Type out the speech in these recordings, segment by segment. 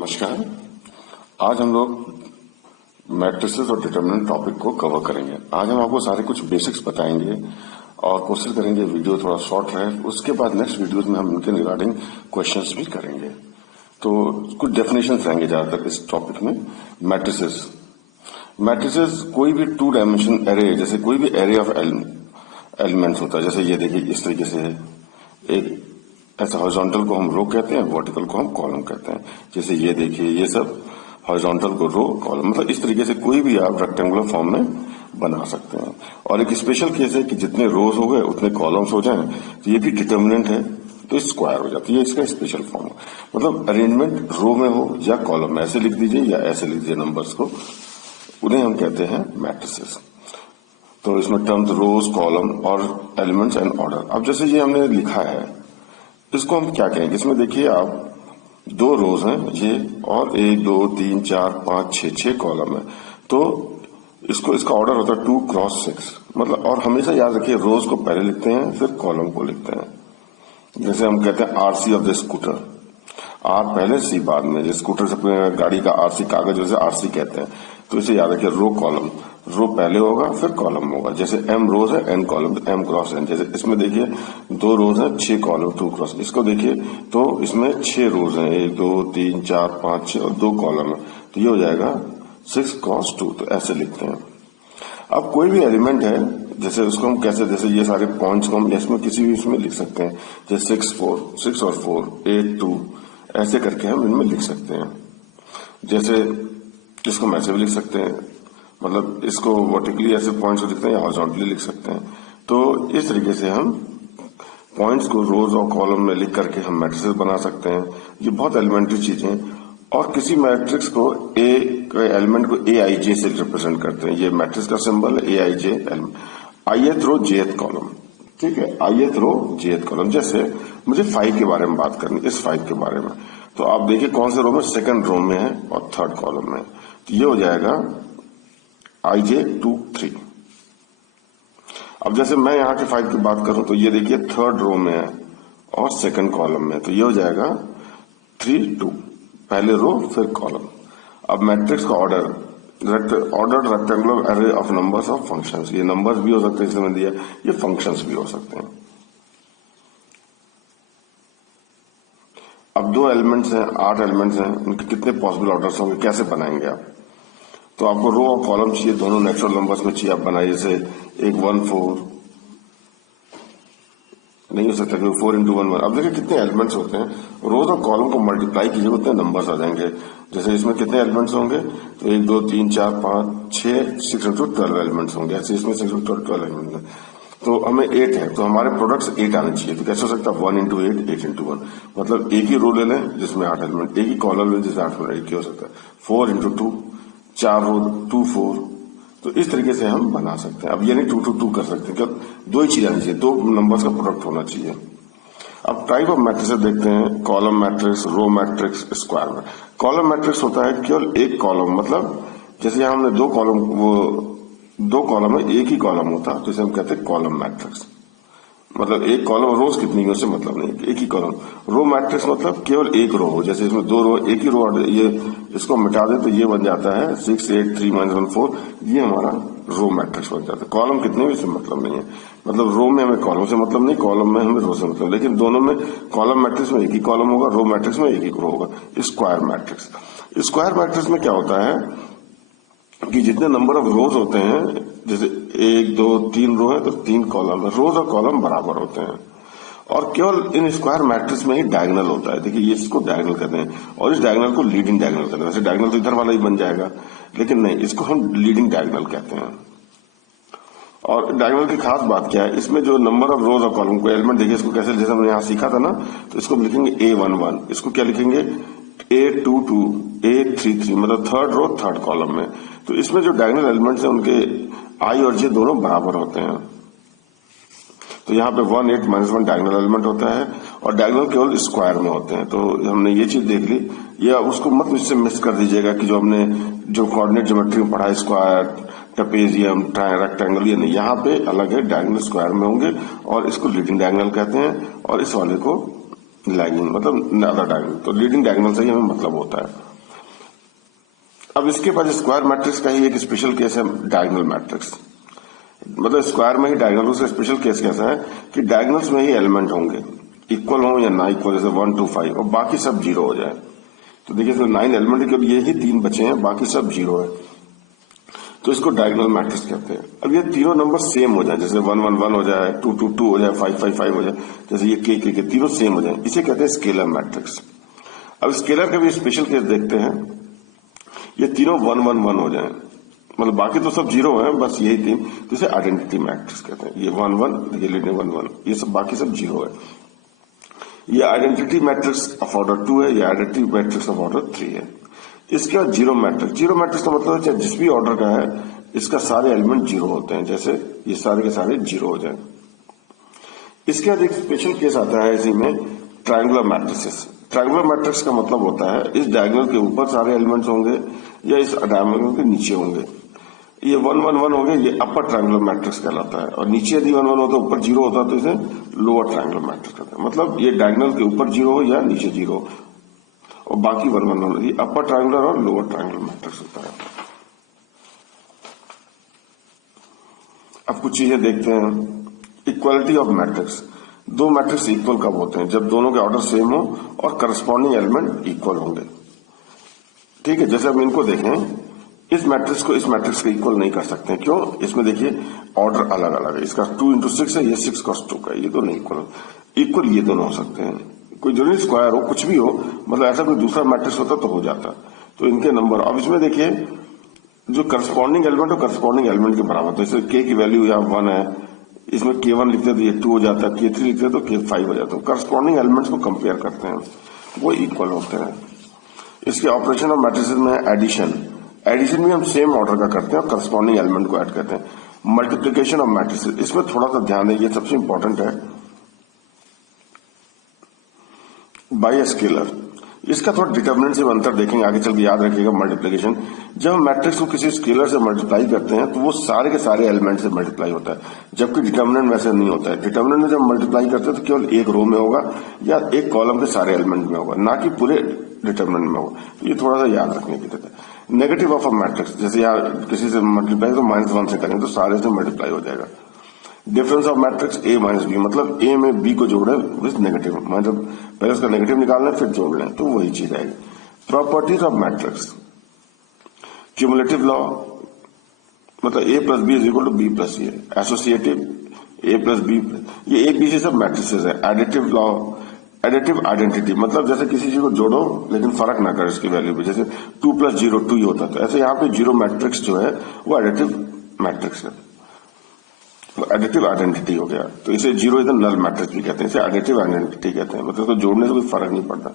नमस्कार। आज हम लोग मैट्रिसेस और डिटरमिनेंट टॉपिक को कवर करेंगे। आज हम आपको सारे कुछ बेसिक्स बताएंगे और कोशिश करेंगे वीडियो थोड़ा शॉर्ट रहे। उसके बाद नेक्स्ट वीडियोस में हम इनके रिगार्डिंग क्वेश्चंस भी करेंगे। तो कुछ डेफिनेशंस रहेंगे ज्यादातर इस टॉपिक में। मैट्रिसेस कोई भी टू डायमेंशन एरे, जैसे कोई भी एरे ऑफ एलिमेंट्स होता है। जैसे ये देखिए इस तरीके से एक ऐसा हॉरिजॉन्टल को हम रो कहते हैं, वर्टिकल को हम कॉलम कहते हैं। जैसे ये देखिए ये सब हॉरिजॉन्टल को रो, कॉलम, मतलब इस तरीके से कोई भी आप रेक्टेंगुलर फॉर्म में बना सकते हैं। और एक स्पेशल केस है कि जितने रोज हो गए उतने कॉलम्स हो जाएं, तो ये भी डिटर्मिनेंट है, तो स्क्वायर हो जाती है। इसका स्पेशल फॉर्म मतलब अरेंजमेंट रो में हो या कॉलम में, ऐसे लिख दीजिए या ऐसे लिख दीजिए नंबर्स को, उन्हें हम कहते हैं मैट्रिसेस। तो इसमें टर्म्स रोज, कॉलम और एलिमेंट्स एंड ऑर्डर। अब जैसे ये हमने लिखा है, इसको हम क्या कहेंगे? इसमें देखिए आप दो रोज हैं ये, और 1 2 3 4 5 6 कॉलम है। तो इसका ऑर्डर होता है 2 क्रॉस 6, मतलब। और हमेशा याद रखिए रोज को पहले लिखते हैं फिर कॉलम को लिखते हैं। जैसे हम कहते हैं RC of the scooter, R पहले सी बाद में। जैसे स्कूटर से गाड़ी का आरसी, कागज जैसे आरसी कहते हैं। तो इसे याद रखिए रो कॉलम, रो पहले होगा फिर कॉलम होगा। जैसे एम रोज है N column, M cross N. जैसे इसमें देखिए 2 रोज है 6 कॉलम, 2 क्रॉस। इसको देखिए तो इसमें 6 रोज है, 1 2 3 4 5 6 और 2 कॉलम है, तो ये हो जाएगा 6 क्रॉस 2। तो ऐसे लिखते हैं। अब कोई भी एलिमेंट है, जैसे उसको हम कैसे, जैसे ये सारे पॉइंट्स को हम इसमें किसी भी इसमें लिख सकते हैं। जैसे 6 और 4 8 2, ऐसे करके हम इनमें लिख सकते हैं। जैसे इसको हम ऐसे भी लिख सकते हैं, मतलब इसको वर्टिकली ऐसे पॉइंट्स को लिखते हैं या हॉरिजॉन्टली लिख सकते हैं। तो इस तरीके से हम पॉइंट्स को रोज और कॉलम में लिख करके हम मैट्रिसेस बना सकते हैं। ये बहुत एलिमेंट्री चीजें। और किसी मैट्रिक्स को एलिमेंट को AIJ से रिप्रेजेंट करते हैं। ये मैट्रिक्स का सिंबल है AIJ एलिमेंट, ith रो jth कॉलम, ठीक है, ith रो jth कॉलम। जैसे मुझे 5 के बारे में बात करनी, इस 5 के बारे में, तो आप देखिए कौन से रो में, सेकंड रो में है और थर्ड कॉलम में। तो ये हो जाएगा IJ 2 3। अब जैसे मैं यहाँ के 5 की बात करूं तो ये देखिए थर्ड रो में है और सेकंड कॉलम में, तो ये हो जाएगा 3 2, पहले रो फिर कॉलम। अब मैट्रिक्स का order rectangular array of numbers of functions. ये नंबर्स भी हो सकते हैं इसमें दिया, ये फंक्शंस भी हो सकते हैं। अब 2 एलिमेंट्स हैं, 8 एलिमेंट्स हैं, उनके कितने पॉसिबल ऑर्डर्स होंगे, कैसे बनाएंगे आप? तो आपको रो और कॉलम चाहिए, दोनों नेचुरल नंबर्स में चाहिए, आप बनाइए। जैसे एक 1 4 नहीं हो सकता क्योंकि 4 into 1 1। अब देखिए कितने एलिमेंट्स होते हैं, रोज और कॉलम को मल्टीप्लाई कीजिए उतने नंबर्स आ जाएंगे। जैसे इसमें कितने एलिमेंट्स होंगे, तो 1 2 3 4 5 6 6 into 12 एलिमेंट्स होंगे। ऐसे इसमें 6 into 12 एलिमेंट्स हैं, तो हमें 8 है, तो हमारे प्रोडक्ट्स 8 आने चाहिए। तो कैसे हो सकता है 1 into 8 8 into 1, मतलब एक ही रो ले लें जिसमें 8 एलिमेंट, एक ही कॉलम लें जिसमें 8 एलिमेंट, हो सकता है 4 into 2, 4 रो 2 4। तो इस तरीके से हम बना सकते हैं। अब ये नहीं 2 2 2 कर सकते, क्या 2 ही चीज आनी चाहिए, 2 नंबर्स का प्रोडक्ट होना चाहिए। अब टाइप ऑफ मैट्रिक्स देखते हैं, column matrix, row matrix, square matrix. Column matrix होता है केवल एक कॉलम, मतलब जैसे यहां हमने 2 कॉलम है, एक ही कॉलम होता है, तो इसे हम कहते हैं कॉलम मैट्रिक्स। मतलब एक कॉलम, रोज कितनी है उससे मतलब नहीं, एक ही कॉलम। रो मैट्रिक्स मतलब केवल एक रो हो, जैसे इसमें 2 रो, एक ही रो, ये इसको मिटा दे तो ये बन जाता है 6 8 3 1 4, ये हमारा रो मैट्रिक्स बन जाता है। कॉलम कितने भी इससे मतलब नहीं है, मतलब रो में हमें कॉलम से मतलब नहीं, कॉलम में हमें रो से मतलब, लेकिन दोनों में, कॉलम मैट्रिक्स में एक ही कॉलम होगा, रो मैट्रिक्स में एक ही रो होगा। स्क्वायर मैट्रिक्स, स्क्वायर मैट्रिक्स में क्या होता है कि जितने नंबर ऑफ रोज होते हैं, जैसे 1 2 3 रो है तो 3 कॉलम है, रोज और कॉलम बराबर होते हैं। और केवल इन स्क्वायर मैट्रिक्स में ही डायगोनल होता है। देखिए ये इसको डायगोनल कहते हैं, और इस डायगोनल को लीडिंग डायगोनल कहते हैं। वैसे डायगोनल तो इधर वाला ही बन जाएगा, लेकिन नहीं, इसको हम लीडिंग डायगोनल कहते हैं। और डायगोनल की खास बात क्या है, इसमें जो नंबर ऑफ रोज और कॉलम को एलिमेंट, देखिए इसको कैसे, जैसे हमने यहाँ सीखा था ना, तो इसको लिखेंगे A11, इसको क्या लिखेंगे A22 A33, मतलब थर्ड रो थर्ड कॉलम में। तो इसमें जो डायगोनल एलिमेंट्स हैं उनके I और J दोनों बराबर होते हैं। तो यहाँ पे 1 8 -1 डायगोनल एलिमेंट होता है, और डायगोनल केवल स्क्वायर में होते हैं। तो हमने ये चीज देख ली, या उसको मत इससे मिस कर दीजिएगा कि जो हमने जो कोऑर्डिनेट ज्योमेट्री में पढ़ा, स्क्वायर, ट्रेपेजियम, रेक्टेंगल, ये नहीं, यहाँ पे अलग है, डायगोनल स्क्वायर में होंगे, और इसको लीडिंग डायगोनल कहते हैं, और इस वाले को लैगिंग, मतलब अदर डायगोनल। तो लीडिंग डायगोनल से ही हमें मतलब होता है। अब इसके पास स्क्वायर मैट्रिक्स का ही एक स्पेशल केस है, डायगोनल मैट्रिक्स। मतलब स्क्वायर में ही डायगोनल का स्पेशल केस कैसा है कि डायगोनल्स में ही एलिमेंट होंगे, इक्वल हो या ना इक्वल, जैसे 1 2 5, और बाकी सब जीरो हो जाए। तो देखिए इसमें 9 एलिमेंट के ये ही 3 बचे हैं, बाकी सब जीरो है, तो इसको डायगोनल मैट्रिक्स कहते हैं। अब ये तीनों नंबर सेम हो जाए, जैसे 1 1 1 हो जाए, 2 2 2 हो जाए, 5 5 5 हो जाए, जैसे ये के तीनों सेम हो जाए, इसे कहते हैं स्केलर मैट्रिक्स। अब स्केलर का भी स्पेशल केस देखते हैं, ये तीनों 1 1 1 हो जाए, मतलब बाकी तो सब जीरो है, बस यही तीन, जिसे आइडेंटिटी मैट्रिक्स कहते हैं। ये 1 1, ये 1 1, ये सब बाकी सब जीरो है। ये आइडेंटिटी मैट्रिक्स ऑफ ऑर्डर 2 है, ये आइडेंटिटी मैट्रिक्स ऑफ ऑर्डर 3 है। इसके बाद जीरो मैट्रिक्स। जीरो मैट्रिक्स का मतलब है चाहे जिस भी ऑर्डर का है, इसका सारे एलिमेंट जीरो होते हैं, जैसे ये सारे के सारे जीरो हो जाए। इसके बाद एक स्पेशल केस आता है इसी में, ट्रायंगुलर मैट्रिसेस। ट्रायंगुलर मैट्रिक्स का मतलब होता है इस डायगोनल के ऊपर सारे एलिमेंट्स होंगे या इस डायगोनल के नीचे होंगे। ये 1 1 1 हो गया, ये अपर ट्रायंगुलर मैट्रिक्स कहलाता है, और नीचे यदि 1 1 होता है, ऊपर जीरो होता है, तो इसे लोअर ट्रायंगुलर मैट्रिक्स कहते हैं। मतलब ये डायगोनल के ऊपर जीरो हो या नीचे जीरो हो, और बाकी 1 1 1, ये अपर ट्रायंगुलर और लोअर ट्रायंगुलर मैट्रिक्स होता है। अब कुछ चीजें देखते हैं। Equality of matrix. दो मैट्रिक्स इक्वल कब होते हैं? जब दोनों के ऑर्डर सेम हो और करस्पॉन्डिंग एलिमेंट इक्वल होंगे। ठीक है, जैसे अब इनको देखें, इस मैट्रिक्स को इस मैट्रिक्स के इक्वल नहीं कर सकते। क्यों? इसमें देखिए ऑर्डर अलग अलग है, इसका 2 into 6 है, ये 6 cos 2 का, ये तो नहीं इक्वल। इक्वल ये दोनों हो सकते हैं, कोई जरूरी स्क्वायर हो, कुछ भी हो, मतलब ऐसा कोई दूसरा मैट्रिक्स होता तो हो जाता। तो इनके नंबर, अब इसमें देखिए जो करस्पॉन्डिंग एलिमेंट हो करस्पॉन्डिंग एलिमेंट के बराबर, तो जैसे के की वैल्यू यहाँ 1 है, इसमें K1 लिखते तो ये 2 हो जाता है, K3 लिखते तो K5 हो जाता है। करस्पॉन्डिंग एलिमेंट्स को कंपेयर करते हैं, वो इक्वल होते हैं। इसके ऑपरेशन ऑफ मैट्रिसेस में एडिशन। एडिशन भी हम सेम ऑर्डर का करते हैं और करस्पॉन्डिंग एलिमेंट को ऐड करते हैं। मल्टीप्लिकेशन ऑफ मैट्रिसेस, इसमें थोड़ा सा ध्यान दें, ये सबसे इंपॉर्टेंट है। बाय स्केलर, इसका थोड़ा डिटर्मिनेंट से अंतर देखेंगे आगे चल के, याद रखिएगा। मल्टीप्लिकेशन, जब हम मैट्रिक्स को किसी स्केलर से मल्टीप्लाई करते हैं तो वो सारे के सारे एलिमेंट से मल्टीप्लाई होता है, जबकि डिटर्मिनेंट वैसे नहीं होता है। डिटर्मिनेंट में जब मल्टीप्लाई करते हैं तो केवल एक रो में होगा या एक कॉलम के सारे एलिमेंट में होगा, ना कि पूरे डिटर्मिनेंट में होगा। तो ये थोड़ा सा याद रखने की जरूरत है। नेगेटिव ऑफ अ मैट्रिक्स, जैसे यहाँ किसी से मल्टीप्लाई तो -1 से करेंगे तो सारे से मल्टीप्लाई हो जाएगा। Difference of matrix A minus B, मतलब A में B को जोड़ रहे हैं विद नेगेटिव, मतलब पहले उसका नेगेटिव निकालना है फिर जोड़ लें, तो वही चीज आएगी। Properties of matrix. Cumulative law, मतलब A plus B is equal to B plus C। Associative, A plus B, ये A B C सब मैट्रिसेस है। एडिटिव लॉ, एडिटिव आइडेंटिटी, मतलब जैसे किसी चीज को जोड़ो लेकिन फर्क ना करे इसकी वैल्यू पे, जैसे 2 + 0 2 ही होता है, तो ऐसे यहाँ पे जीरो मैट्रिक्स जो है वो एडिटिव मैट्रिक्स है, एडिटिव आइडेंटिटी हो गया। तो इसे जीरो इधर नल मैट्रिक्स भी कहते हैं, इसे एडिटिव आइडेंटिटी कहते हैं, मतलब तो जोड़ने से कोई फर्क नहीं पड़ता।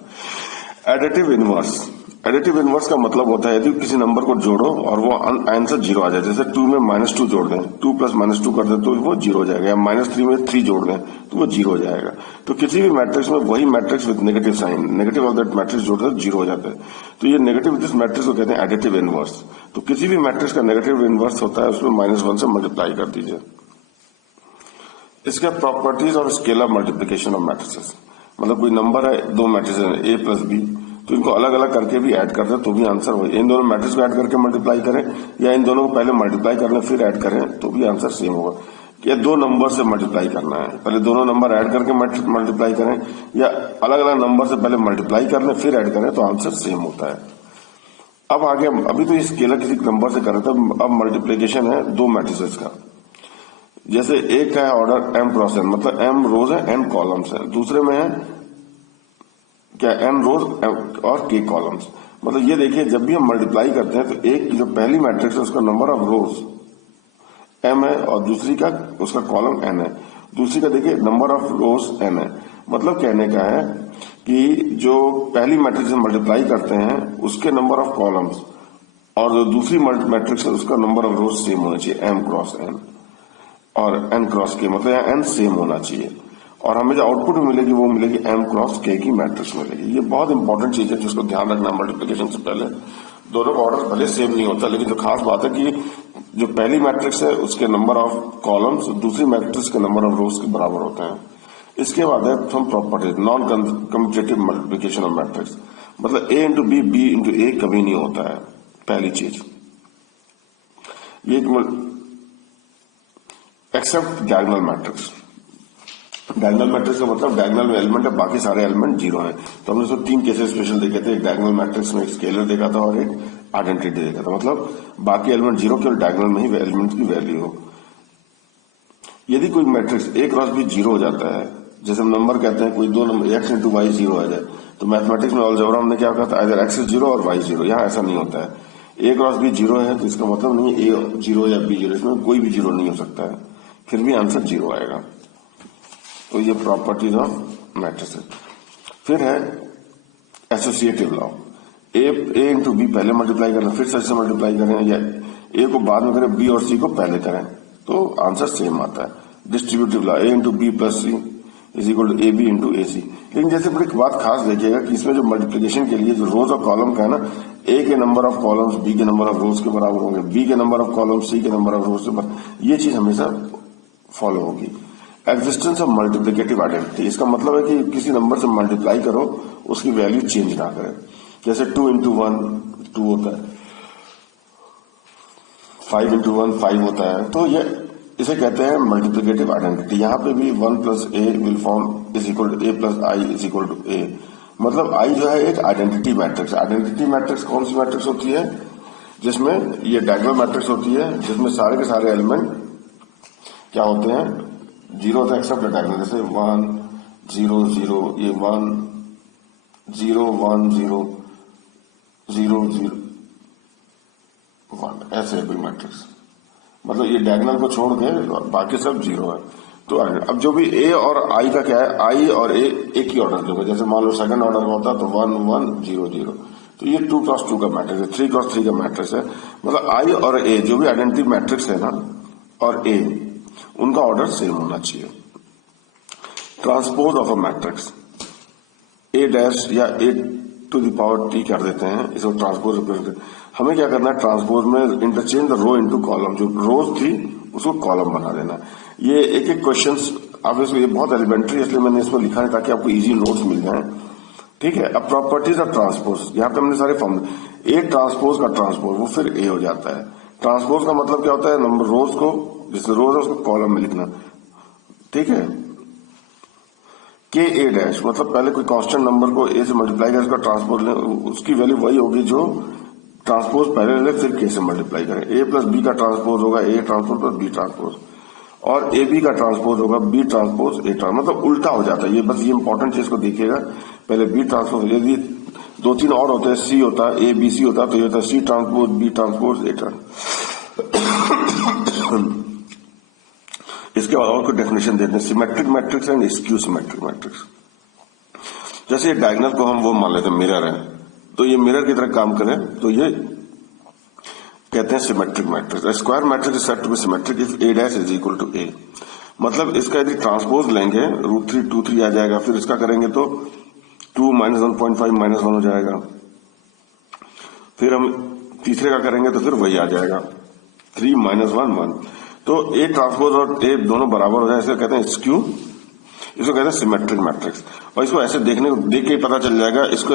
Additive inverse. एडिटिव इनवर्स का मतलब होता है यदि किसी नंबर को जोड़ो और वो आंसर जीरो आ जाए, जैसे 2 में -2 जोड़ दें, 2 + -2 कर दें तो वो जीरो हो जाएगा, या -3 में 3 जोड़ दें तो वो जीरो हो जाएगा। तो किसी भी मैट्रिक्स में वही matrix with negative sign, negative of that matrix जोड़ दे जीरो हो जाता है। तो ये नेगेटिव दिस मैट्रिक्स को कहते हैं एडिटिव इनवर्स। तो किसी भी मैट्रिक्स का नेगेटिव इनवर्स होता है, उसमें -1 से मल्टीप्लाई कर दीजिए। इसके प्रॉपर्टीज और स्केलर मल्टीप्लिकेशन ऑफ मैट्रिसेस, मतलब कोई नंबर है, दो मैट्रिसेस है A प्लस B, तो इनको अलग अलग करके भी ऐड कर दें तो भी आंसर हो। इन दोनों मैट्रिक्स को ऐड करके मल्टीप्लाई करें या इन दोनों को पहले मल्टीप्लाई कर लें फिर ऐड करें तो भी आंसर सेम होगा। या दो नंबर से मल्टीप्लाई करना है, पहले दोनों नंबर ऐड करके मल्टीप्लाई करें या अलग अलग नंबर से पहले मल्टीप्लाई कर लें फिर ऐड करें तो आंसर सेम होता है। अब आगे, अभी तो ये स्केलर किसी नंबर से कर रहे थे, अब मल्टीप्लीकेशन है दो मैट्रिसेस का। जैसे एक है ऑर्डर m क्रॉस n, मतलब m रोज है n कॉलम्स है, दूसरे में है क्या n रोज और k कॉलम्स। मतलब ये देखिए जब भी हम मल्टीप्लाई करते हैं तो एक जो पहली मैट्रिक्स है उसका नंबर ऑफ रोज m है और दूसरी का उसका कॉलम n है, दूसरी का देखिए नंबर ऑफ रोज n है। मतलब कहने का है कि जो पहली मैट्रिक्स से मल्टीप्लाई करते हैं उसके नंबर ऑफ कॉलम्स और जो दूसरी मैट्रिक्स है उसका नंबर ऑफ रोज सेम होना चाहिए, m क्रॉस n और n क्रॉस k, मतलब यहाँ n सेम होना चाहिए। और हमें जो आउटपुट मिलेगी वो मिलेगी m क्रॉस k की मैट्रिक्स मिलेगी। ये बहुत इंपॉर्टेंट चीज है जिसको ध्यान रखना मल्टीप्लिकेशन से पहले। दोनों का ऑर्डर भले सेम नहीं होता, लेकिन जो खास बात है कि जो पहली मैट्रिक्स है उसके नंबर ऑफ कॉलम्स दूसरी मैट्रिक्स के नंबर ऑफ रोज के बराबर होते हैं। इसके बाद है some properties, non commutative multiplication of matrix, मतलब a into B, B into A कभी नहीं होता है। पहली चीज ये except diagonal matrix. Diagonal matrix का मतलब डायगोनल में एलिमेंट है, बाकी सारे एलिमेंट जीरो हैं। तो हमने उसको तीन केसेस स्पेशल देखे थे, एक डायगोनल मैट्रिक्स में एक स्केलर देखा था और एक आइडेंटिटी देखा था। मतलब बाकी एलिमेंट जीरो, केवल डायगोनल में ही एलिमेंट की वैल्यू हो। यदि कोई matrix A cross B zero हो जाता है, जैसे हम नंबर कहते हैं कोई दो number X into Y zero आ जाए, तो मैथमेटिक्स में अलजेब्रा हमने क्या कहा था, इधर एक्स जीरो और वाई जीरो। यहाँ ऐसा नहीं होता है, ए क्रॉस बी जीरो है तो इसका मतलब नहीं है ए जीरो या बी जीरो, इसमें कोई भी जीरो नहीं हो सकता है, फिर भी आंसर जीरो आएगा। तो ये प्रॉपर्टीज ऑफ मैट्रिक्स है। फिर है associative law, A into B पहले मल्टीप्लाई करना, फिर से मल्टीप्लाई करें, या ए को बाद में करें, बी और सी को पहले करें, तो आंसर सेम आता है। Distributive law, A into B plus C is equal to A B into A C. लेकिन जैसे बड़ी बात खास देखिएगा कि इसमें जो मल्टीप्लीकेशन के लिए जो रोज और कॉलम का है ना, ए के नंबर ऑफ कॉलम्स बी के नंबर ऑफ रोज के बराबर होंगे, बी के नंबर ऑफ कॉलम्स सी के नंबर ऑफ रोज के बराबर, ये चीज हमेशा फॉलो होगी। एग्जिस्टेंस ऑफ मल्टीप्लिकेटिव आइडेंटिटी, इसका मतलब है कि किसी नंबर से मल्टीप्लाई करो, उसकी वैल्यू चेंज ना करें। जैसे 2 इंटू 1 2 होता है, 5 इंटू 1 5 होता है, तो ये इसे कहते हैं मल्टीप्लिकेटिव आइडेंटिटी। यहाँ पे भी 1 plus A will form is equal to A plus I is equal to A. मतलब आई जो है एक आइडेंटिटी मैट्रिक्स। आइडेंटिटी मैट्रिक्स कौन सी मैट्रिक्स होती है, जिसमें ये डायगोनल मैट्रिक्स होती है, जिसमें सारे के सारे एलिमेंट क्या होते हैं, जीरो होता है एक्सेप्ट डायगोनल। जैसे 1 0 0, ये 1 0 1 0 0 0 1, ऐसे है कोई मैट्रिक्स। मतलब ये डायगोनल को छोड़ के बाकी सब जीरो है। तो अब जो भी ए और आई का क्या है, आई और ए एक ही ऑर्डर के होगा। जैसे मान लो सेकंड ऑर्डर का होता तो 1 1 0 0, तो ये 2 क्रॉस 2 का मैट्रिक्स है, 3 क्रॉस 3 का मैट्रिक्स है। मतलब आई और ए जो भी आइडेंटिटी मैट्रिक्स है ना, और ए, उनका ऑर्डर सेम होना चाहिए। Transpose of a matrix, A dash या ए टू द पावर टी कर देते हैं, इसको ट्रांसपोज रिप्रेजेंट। हमें क्या करना है, ट्रांसपोज में interchange the row into column, जो रोज थी उसको कॉलम बना देना। ये एक एक क्वेश्चंस ऑब्वियसली ये बहुत एलिमेंट्री, इसलिए मैंने इसको लिखा है ताकि आपको इजी नोट्स मिल जाए। ठीक है, अब प्रॉपर्टीज ऑफ ट्रांसपोज, यहाँ पे हमने सारे फॉर्मूले, ए ट्रांसपोज का ट्रांसपोज वो फिर ए हो जाता है। ट्रांसपोज का मतलब क्या होता है, नंबर रोज को, जिससे रोज है उसको कॉलम में लिखना। ठीक है, के ए डैश मतलब पहले कोई कांस्टेंट नंबर को ए से मल्टीप्लाई करें, उसका ट्रांसपोज ले, उसकी वैल्यू वही होगी जो ट्रांसपोज पहले ले फिर के से मल्टीप्लाई करें। ए प्लस बी का ट्रांसपोज होगा A transpose plus B transpose, और ए बी का ट्रांसपोज होगा बी ट्रांसपोज ए ट्रांसपोज। मतलब उल्टा हो जाता है ये, बस ये इंपॉर्टेंट चीज को देखिएगा। पहले बी ट्रांसपोज, यदि 2 3 और होते हैं, सी होता है, ए बी सी होता है, तो ये होता है C transpose B transpose A transpose. इसके बाद और कोई डेफिनेशन देते हैं, symmetric matrix and skew symmetric matrix. जैसे डायगोनल को हम वो मान लेते हैं मिरर है, तो ये मिरर की तरह काम करे, तो ये कहते हैं symmetric matrix. Square matrix is said to be symmetric if A dash is equal to A. मतलब इसका यदि ट्रांसपोज लेंगे √3 2 3 आ जाएगा, फिर इसका करेंगे तो 2 - 1.5 -1 हो जाएगा, फिर हम तीसरे का करेंगे तो फिर वही आ जाएगा 3 - 1 1। तो ए ट्रांसपोज और ए दोनों बराबर हो जाए, इसे कहते हैं स्क्यू, इसको कहते हैं सिमेट्रिक मैट्रिक्स। और इसको ऐसे देख के पता चल जाएगा, इसको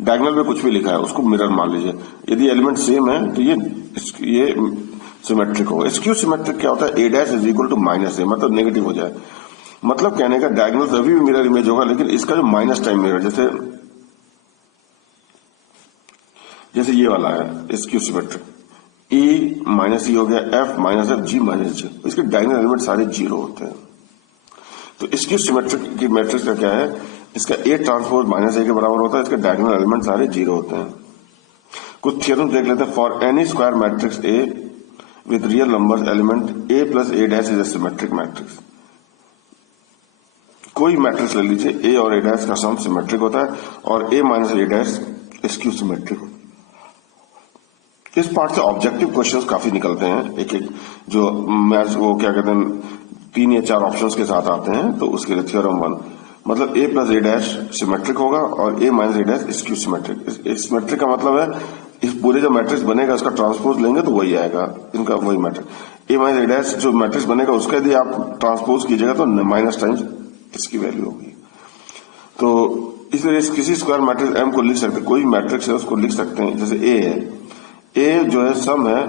डायगोनल में कुछ भी लिखा है उसको मिरर मान लीजिए, यदि एलिमेंट सेम है तो ये सिमेट्रिक होगा। स्क्यू सिमेट्रिक क्या होता है, A dash is equal to -a, मतलब नेगेटिव हो जाए। मतलब कहने का डायगोनल तभी भी मिरर इमेज होगा, लेकिन इसका जो माइनस टाइम मिरर, जैसे ये वाला है स्क्यू सिमेट्रिक, E - E हो गया, F - F G - G, इसके डायगोनल एलिमेंट सारे जीरो होते हैं। तो स्क्यू सिमेट्रिक की मैट्रिक्स का क्या है, इसका ए ट्रांसपोज -a के बराबर होता है, इसके डायगोनल एलिमेंट सारे जीरो होते हैं। कुछ थ्योरम देख लेते हैं। For N E square matrix A with real numbers element A plus A dash is a symmetric matrix. कोई मैट्रिक्स ले लीजिए, ए और ए डैश का सम सिमेट्रिक होता है, और ए - ए डैश स्क्यू सिमेट्रिक होता है। इस पार्ट से ऑब्जेक्टिव क्वेश्चंस काफी निकलते हैं, एक एक जो मैथ्स वो क्या कहते हैं 3 या 4 ऑप्शंस के साथ आते हैं। तो उसके लिए थ्योरम 1 मतलब ए प्लस ए डैश सिमेट्रिक होगा और ए - ए डैश स्क्यू सिमेट्रिक। सिमेट्रिक का मतलब है इस पूरे जो मैट्रिक्स बनेगा उसका ट्रांसपोज लेंगे तो वही आएगा, इनका वही मैट्रिक्स। ए - ए डैश जो मैट्रिक्स बनेगा उसका यदि आप ट्रांसपोज कीजिएगा तो माइनस टाइम्स इसकी वैल्यू होगी। तो इसलिए किसी स्क्वायर मैट्रिक्स एम को लिख सकते, कोई मैट्रिक्स है उसको लिख सकते हैं, जैसे ए है ए जो है सम है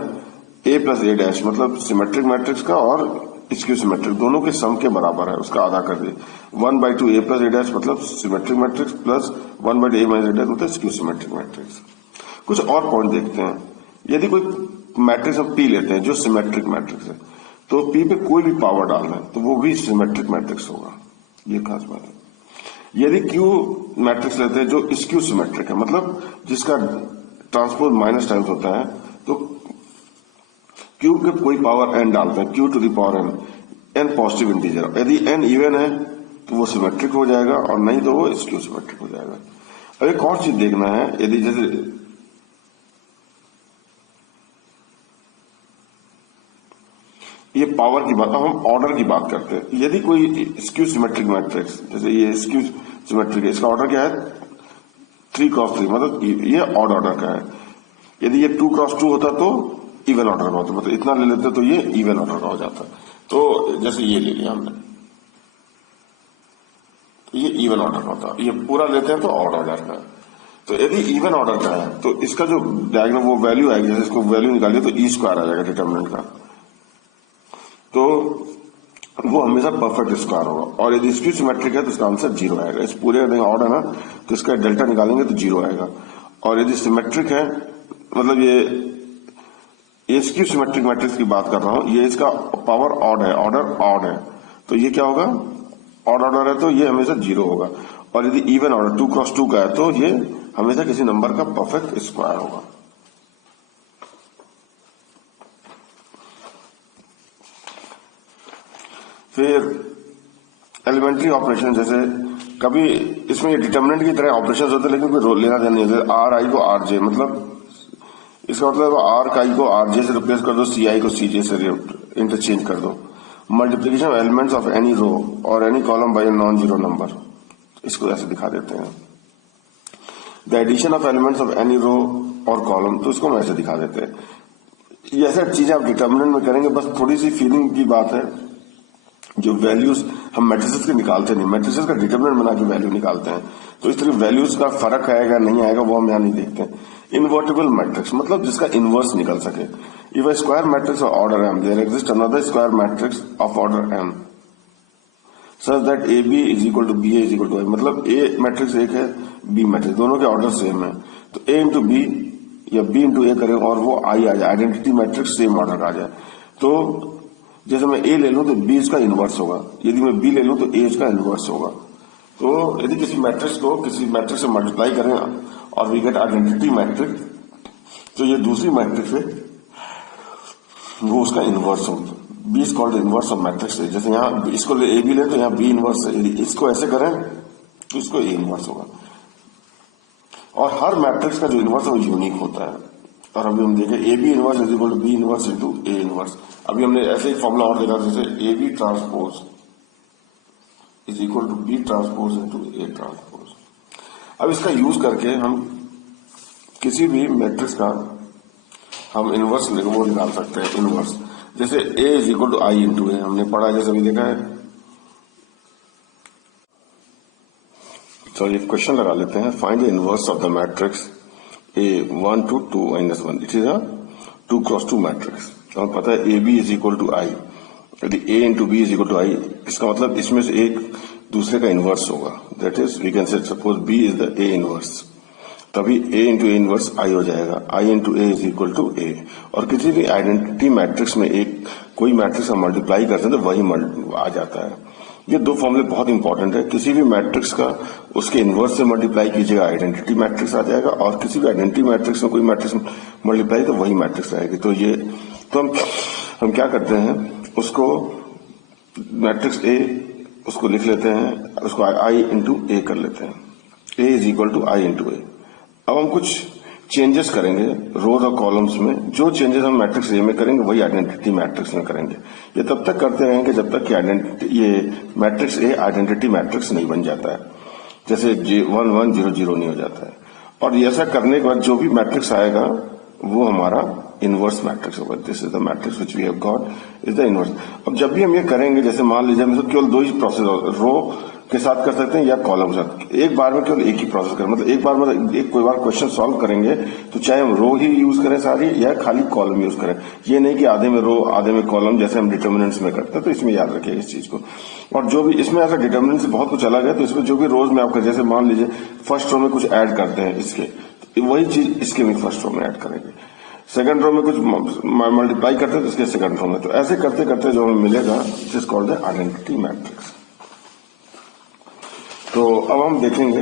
ए प्लस ए डैश, मतलब सिमेट्रिक मैट्रिक्स का और स्क्यू सिमेट्रिक दोनों के सम के बराबर है, उसका आधा कर दिए। 1/2 ए प्लस ए डैश मतलब सिमेट्रिक मैट्रिक्स प्लस 1/2 ए माइनस ए डैश मतलब स्क्यू सिमेट्रिक मैट्रिक्स। कुछ और पॉइंट देखते हैं। यदि कोई मैट्रिक्स हम पी लेते हैं जो सिमेट्रिक मैट्रिक्स है, तो पी पे कोई भी पावर डालना है तो वो भी सिमेट्रिक मैट्रिक्स होगा, ये खास बात है। यदि क्यू मैट्रिक्स लेते हैं जो स्क्यू सिमेट्रिक है, मतलब जिसका ट्रांसपोज माइनस टाइम्स होता है, तो क्यू के कोई पावर एन डालते हैं, Q to the power n, n positive integer. यदि एन इवन है तो वो सिमेट्रिक हो जाएगा और नहीं तो वो स्क्यू सिमेट्रिक हो जाएगा। अब एक और चीज देखना है, यदि जैसे ये पावर की बात, हम ऑर्डर की बात करते हैं। यदि कोई स्क्यू सिमेट्रिक मैट्रिक्स, जैसे ये स्क्यू सिमेट्रिक है, इसका ऑर्डर क्या है 3x3, मतलब ये ऑड ऑर्डर का है। यदि ये 2x2 होता तो इवन ऑर्डर का होता, मतलब इतना ले लेते तो ये इवन ऑर्डर का हो जाता। तो जैसे ये ले लिया हमने, ये इवन ऑर्डर का होता, ये पूरा लेते हैं तो ऑड ऑर्डर का। तो यदि इवन ऑर्डर का है तो इसका जो डायग्राम वो वैल्यू आएगी, जैसे इसको वैल्यू निकालिए तो ई स्क्वायर आ जाएगा डिटर्मिनेंट का, तो वो हमेशा परफेक्ट स्क्वायर होगा। और यदि स्क्यू सिमेट्रिक है तो इसका आंसर 0 आएगा। इस पूरे ऑर्डर है ना, तो इसका डेल्टा निकालेंगे तो 0 आएगा। और यदि सिमेट्रिक है, मतलब ये स्क्यू सिमेट्रिक मैट्रिक्स की बात कर रहा हूं, ये इसका पावर ऑड है, ऑर्डर ऑड है, तो ये क्या होगा, ऑड ऑर्डर है तो ये हमेशा 0 होगा। और यदि इवन ऑर्डर 2x2 का है तो ये हमेशा किसी नंबर का परफेक्ट स्क्वायर होगा। फिर एलिमेंट्री ऑपरेशन, जैसे कभी इसमें ये डिटर्मिनेंट की तरह ऑपरेशन होते हैं लेकिन कोई लेना देना नहीं होता। आर आई को आर जे, मतलब इसका मतलब आर आई को आर जे से रिप्लेस कर दो, सी आई को सी जे से इंटरचेंज कर दो। Multiplication of elements of any row और any column by a non zero number, इसको ऐसे दिखा देते हैं। The addition of elements of any row और कॉलम, तो इसको हम ऐसे दिखा देते हैं। ये ऐसे चीजें आप डिटर्मिनेंट में करेंगे, बस थोड़ी सी फीलिंग की बात है। जो वैल्यूज हम मैट्रिसेस के निकालते नहीं, मैट्रिसेस का डिटर्मिनेंट बना के वैल्यू निकालते हैं, तो इस तरह वैल्यूज का फर्क आएगा नहीं आएगा वो हम यहां नहीं देखते हैं। इनवर्टिबल मैट्रिक्स मतलब जिसका इनवर्स निकल सके। If a square matrix of order M, there exist another square matrix of order M such that A B is equal to B A is equal to I, मतलब A matrix एक है, B matrix, दोनों के order same है, तो A into B या B into ए करें और वो आई आ जाए, आइडेंटिटी मैट्रिक्स सेम ऑर्डर का आ जाए। तो जैसे मैं ए ले लूं तो बी इसका इनवर्स होगा, यदि मैं बी ले लूं तो ए इसका इनवर्स होगा। तो यदि किसी मैट्रिक्स को किसी मैट्रिक्स से मल्टीप्लाई करें और वी गेट आइडेंटिटी मैट्रिक्स, तो ये दूसरी मैट्रिक्स है वो उसका इनवर्स होगा। B is called inverse of matrix. जैसे यहाँ इसको ए बी ले तो यहाँ बी इनवर्स है, यदि इसको ऐसे करें तो इसको ए इनवर्स होगा। और हर मैट्रिक्स का जो इनवर्स है वो यूनिक होता है। और अभी हम देखें A B inverse is equal to B inverse into A inverse. अभी हमने ऐसे ही फॉर्मूला और देखा, जैसे A B transpose is equal to B transpose into A transpose. अब इसका यूज करके हम किसी भी मैट्रिक्स का हम इनवर्स वो निकाल सकते हैं। इनवर्स जैसे A is equal to I into A हमने पढ़ा, जैसे अभी देखा है। तो ये क्वेश्चन लगा लेते हैं, find the inverse of the matrix A 1 to 2 minus 1, it is a 2x2 matrix. तो हमें पता है A B is equal to I, यदि A into B is equal to I, इसका मतलब इसमें से एक दूसरे का इनवर्स होगा। That is we can say suppose B is the A inverse, तभी A into A inverse I हो जाएगा, I into A is equal to A. और किसी भी आइडेंटिटी मैट्रिक्स में एक कोई मैट्रिक्स हम मल्टीप्लाई करते हैं तो वही आ जाता है। ये दो फॉर्मूले बहुत इंपॉर्टेंट है। किसी भी मैट्रिक्स का उसके इनवर्स से मल्टीप्लाई कीजिएगा, आइडेंटिटी मैट्रिक्स आ जाएगा, और किसी भी आइडेंटिटी मैट्रिक्स में कोई मैट्रिक्स मल्टीप्लाई तो वही मैट्रिक्स आएगी। तो ये तो हम क्या करते हैं, उसको मैट्रिक्स ए उसको लिख लेते हैं, उसको आई इंटू ए कर लेते हैं, A is equal to I into A. अब हम कुछ चेंजेस करेंगे रोज और कॉलम्स में। जो चेंजेस हम मैट्रिक्स ए में करेंगे वही आइडेंटिटी मैट्रिक्स में करेंगे। ये तब तक करते रहेंगे जब तक कि ये मैट्रिक्स ए आइडेंटिटी मैट्रिक्स नहीं बन जाता है, जैसे 1 1 0 0 नहीं हो जाता है। और ऐसा करने के बाद जो भी मैट्रिक्स आएगा वो हमारा इनवर्स मैट्रिक्स होगा। This is the matrix which we have got is the inverse. अब जब भी हम ये करेंगे, जैसे मान लीजिए हम केवल दो ही प्रोसेस, रो के साथ कर सकते हैं या कॉलम के साथ। एक बार में केवल एक ही प्रोसेस करें, मतलब एक बार मतलब एक कोई बार क्वेश्चन सॉल्व करेंगे तो चाहे हम रो ही यूज करें सारी या खाली कॉलम यूज करें, ये नहीं कि आधे में रो आधे में कॉलम जैसे हम डिटर्मिनेंट्स में करते हैं। तो इसमें याद रखिएगा इस चीज को। और जो भी इसमें ऐसा डिटर्मिनेंट से बहुत कुछ अलग है, तो इसमें जो भी रोज में आपका, जैसे मान लीजिए फर्स्ट रो में कुछ ऐड करते हैं इसके, वही चीज इसके भी फर्स्ट रो में ऐड करेंगे, सेकंड रो में कुछ मल्टीप्लाई करते हैं तो इसके सेकंड रो में, तो ऐसे करते करते जो हमें मिलेगा it is called the identity matrix. तो अब हम देखेंगे,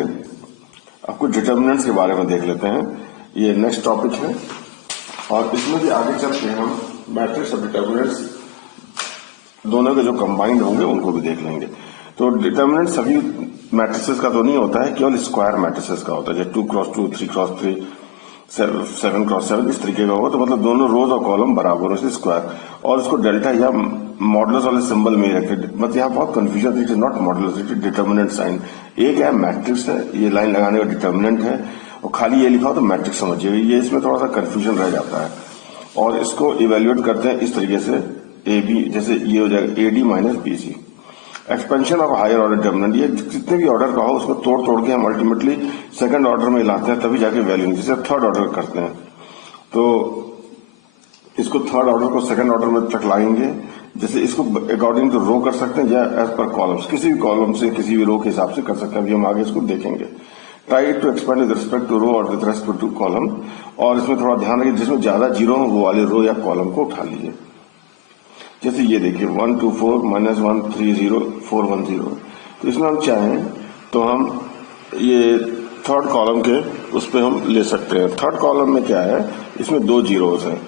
अब कुछ डिटर्मिनेंट्स के बारे में देख लेते हैं, ये नेक्स्ट टॉपिक है। और इसमें भी आगे चल के हम मैट्रिक्स और डिटर्मिनेंट्स दोनों के जो कंबाइंड होंगे उनको भी देख लेंगे। तो डिटर्मिनेंट सभी मैट्रिसेस का तो नहीं होता है, केवल स्क्वायर मैट्रिसेस का होता है, जैसे 2x2, 3x3, 7x7 इस तरीके का होगा। तो मतलब दोनों रोज और कॉलम बराबर हो, स्क्वायर, और उसको डेल्टा या मॉडुलस वाले सिंबल में ही रखे। मतलब यहाँ बहुत confusion, it is not modulus, it is determinant sign. एक है मैट्रिक्स है, ये लाइन लगाने का डिटर्मिनेंट है, और खाली ये लिखा हो तो मैट्रिक्स समझिए, ये इसमें थोड़ा सा कंफ्यूजन रह जाता है। और इसको इवेल्युएट करते हैं इस तरीके से, ए बी, जैसे ये हो जाएगा A D minus B C. Expansion of higher order determinant, ये जितने भी ऑर्डर का हो उसको तोड़ तोड़ के हम अल्टीमेटली सेकंड ऑर्डर में लाते हैं, तभी जाके वैल्यू, जैसे थर्ड ऑर्डर करते हैं तो इसको थर्ड ऑर्डर को सेकंड ऑर्डर में तक लाएंगे। जैसे इसको अकॉर्डिंग टू रो कर सकते हैं या एज पर कॉलम्स, किसी भी कॉलम से किसी भी रो के हिसाब से कर सकते हैं, अभी हम आगे इसको देखेंगे। Try to expand with respect to row और विद रिस्पेक्ट टू कॉलम, और इसमें थोड़ा ध्यान रखिए जिसमें ज्यादा जीरो हो वो वाले रो या कॉलम को उठा लीजिए। जैसे ये देखिए 1 2 4 -1 3 0 4 1 0, तो इसमें हम चाहें तो हम ये थर्ड कॉलम के उस पर हम ले सकते हैं। थर्ड कॉलम में क्या है, इसमें 2 जीरोस हैं,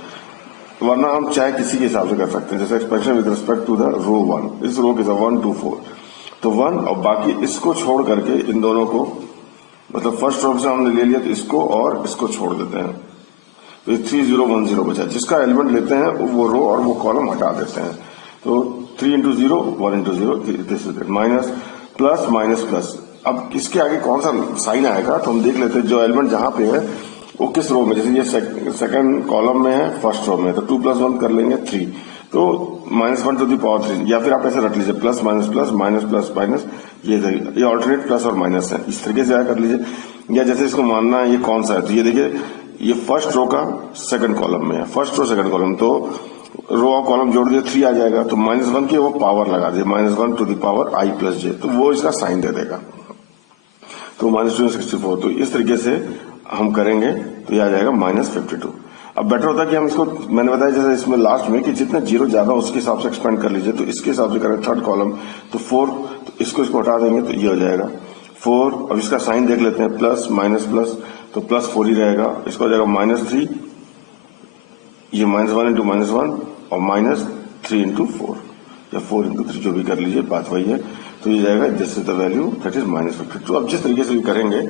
वरना हम चाहे किसी के हिसाब से कर सकते हैं। जैसे expansion with respect to the row 1, इस रो के साथ 1 2 4, तो 1 और बाकी इसको छोड़ करके इन दोनों को, मतलब फर्स्ट रो से हमने ले लिया तो इसको और इसको छोड़ देते हैं, तो 3 0 1 0 बचा। जिसका एलिमेंट लेते हैं वो रो और वो कॉलम हटा देते हैं। तो 3 into 0 1 into 0 this is minus plus minus plus. अब इसके आगे कौन सा साइन आएगा तो हम देख लेते हैं, जो एलिमेंट जहां पे है वो किस रो में, जैसे ये सेकंड कॉलम में है, फर्स्ट रो में, तो 2 + 1 कर लेंगे 3, तो -1 to the power 3, या फिर आप ऐसे रख लीजिए plus minus plus minus plus minus, ये ऑल्टरनेट प्लस और माइनस है, इस तरीके से आया कर लीजिए। या जैसे इसको मानना है ये कौन सा है, तो ये देखिए ये फर्स्ट रो का सेकंड कॉलम में है, फर्स्ट रो सेकंड कॉलम, तो रो और कॉलम जोड़ दिए 3 आ जाएगा, तो -1 की वो पावर लगा दिए, -1 to the power i + j, तो वो इसका साइन दे देगा, तो -264। तो इस तरीके से हम करेंगे तो ये आ जाएगा -52। अब बेटर होता है कि हम इसको, मैंने बताया जैसे इसमें लास्ट में कि जितना जीरो ज्यादा उसके हिसाब से एक्सपेंड कर लीजिए, तो इसके हिसाब से करें थर्ड कॉलम, तो 4, तो इसको हटा देंगे तो ये हो जाएगा 4। अब इसका साइन देख लेते हैं, प्लस माइनस प्लस, तो +4 ही रहेगा, इसको हो जाएगा -3, ये -1 into -1 और -3 into 4 या 4 into 3, जो भी कर लीजिए बात वही है, तो ये जाएगा this is the value that is -52। अब जिस तरीके से भी करेंगे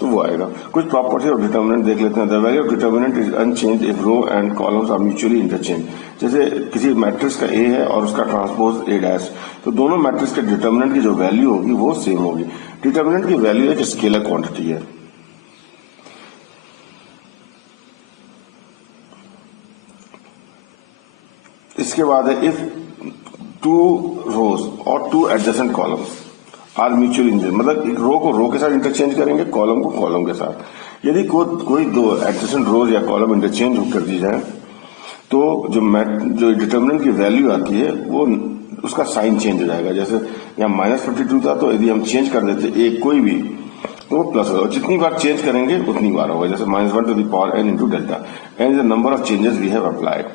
तो वो आएगा। कुछ प्रॉपर्टी ऑफ डिटर्मिनेंट देख लेते हैं। The value of determinant is unchanged if row and columns are mutually interchange. जैसे किसी मैट्रिक्स का ए है और उसका ट्रांसपोज A', तो दोनों मैट्रिक्स के डिटर्मिनेंट की जो वैल्यू होगी वो सेम होगी। डिटर्मिनेंट की वैल्यू एक स्केलर क्वांटिटी है। इसके बाद है इफ 2 रोज और 2 adjacent columns are mutual interchange, मतलब एक रो को रो के साथ इंटरचेंज करेंगे, कॉलम को कॉलम के साथ। यदि कोई 2 एडजेसेंट रोज या कॉलम इंटरचेंज कर दी जाए तो जो डिटर्मिनेंट की वैल्यू आती है वो उसका साइन चेंज हो जाएगा। जैसे यहाँ -52 था, तो यदि हम चेंज कर देते एक कोई भी तो वो प्लस होगा, जितनी बार चेंज करेंगे उतनी बार होगा। जैसे -1 to the power n into delta, n is the number of changes we have applied.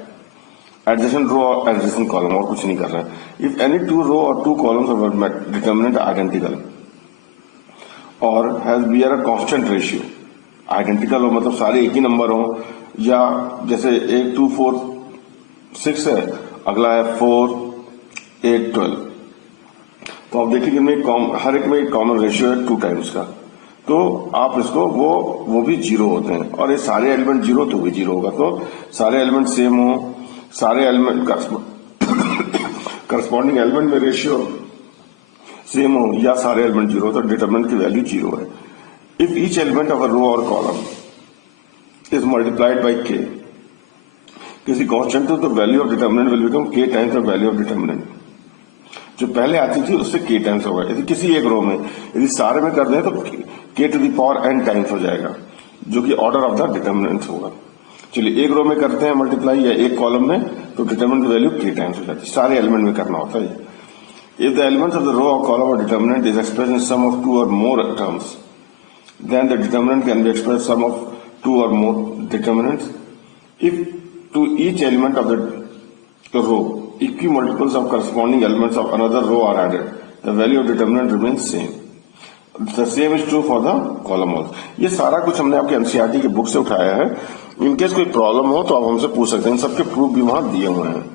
Adjacent row और एडजेसेंट कॉलम, और कुछ नहीं कर रहे हैं। इफ एनी 2 रो और 2 कॉलम्स ऑफ डिटर्मिनेंट आइडेंटिकल और has bear a constant ratio, identical हो मतलब सारे एक ही नंबर हो, या जैसे 1 2 4 6 है, अगला है 4 8 12, तो आप देखिए कि हर एक में एक कॉमन रेशियो है 2 टाइम्स का, तो आप इसको वो भी 0 होते हैं, और ये सारे एलिमेंट 0 तो भी 0 होगा। तो सारे एलिमेंट सेम हो, सारे एलिमेंट करस्पॉन्डिंग एलिमेंट में रेशियो सेम हो, या सारे एलिमेंट 0 हो, तो डिटर्मिनेंट की वैल्यू 0 है। If each element of a row और column is multiplied by k किसी कांस्टेंट, तो value of determinant will become k times the value of determinant. जो पहले आती थी उससे k टाइम्स होगा। यदि किसी एक रो में यदि सारे में कर दें तो k to the power n times हो जाएगा, जो कि ऑर्डर ऑफ द डिटर्मिनेंट होगा। चलिए एक रो में करते हैं मल्टीप्लाई या एक कॉलम में, तो डिटर्मिनेंट की वैल्यू k टाइम्स हो जाती है। सारे एलिमेंट में करना होता है। If the elements of the row और column or determinant is expressed in sum of 2 or more terms, then the determinant can be expressed sum of 2 or more determinants. If to each element of the row equimultiples of corresponding elements of another row are added, the value of determinant remains same. The same is true for the column also. ये सारा कुछ हमने आपके NCERT के book से उठाया है। In case कोई प्रॉब्लम हो तो आप हमसे पूछ सकते हैं, सबके प्रूफ भी वहां दिए हुए हैं।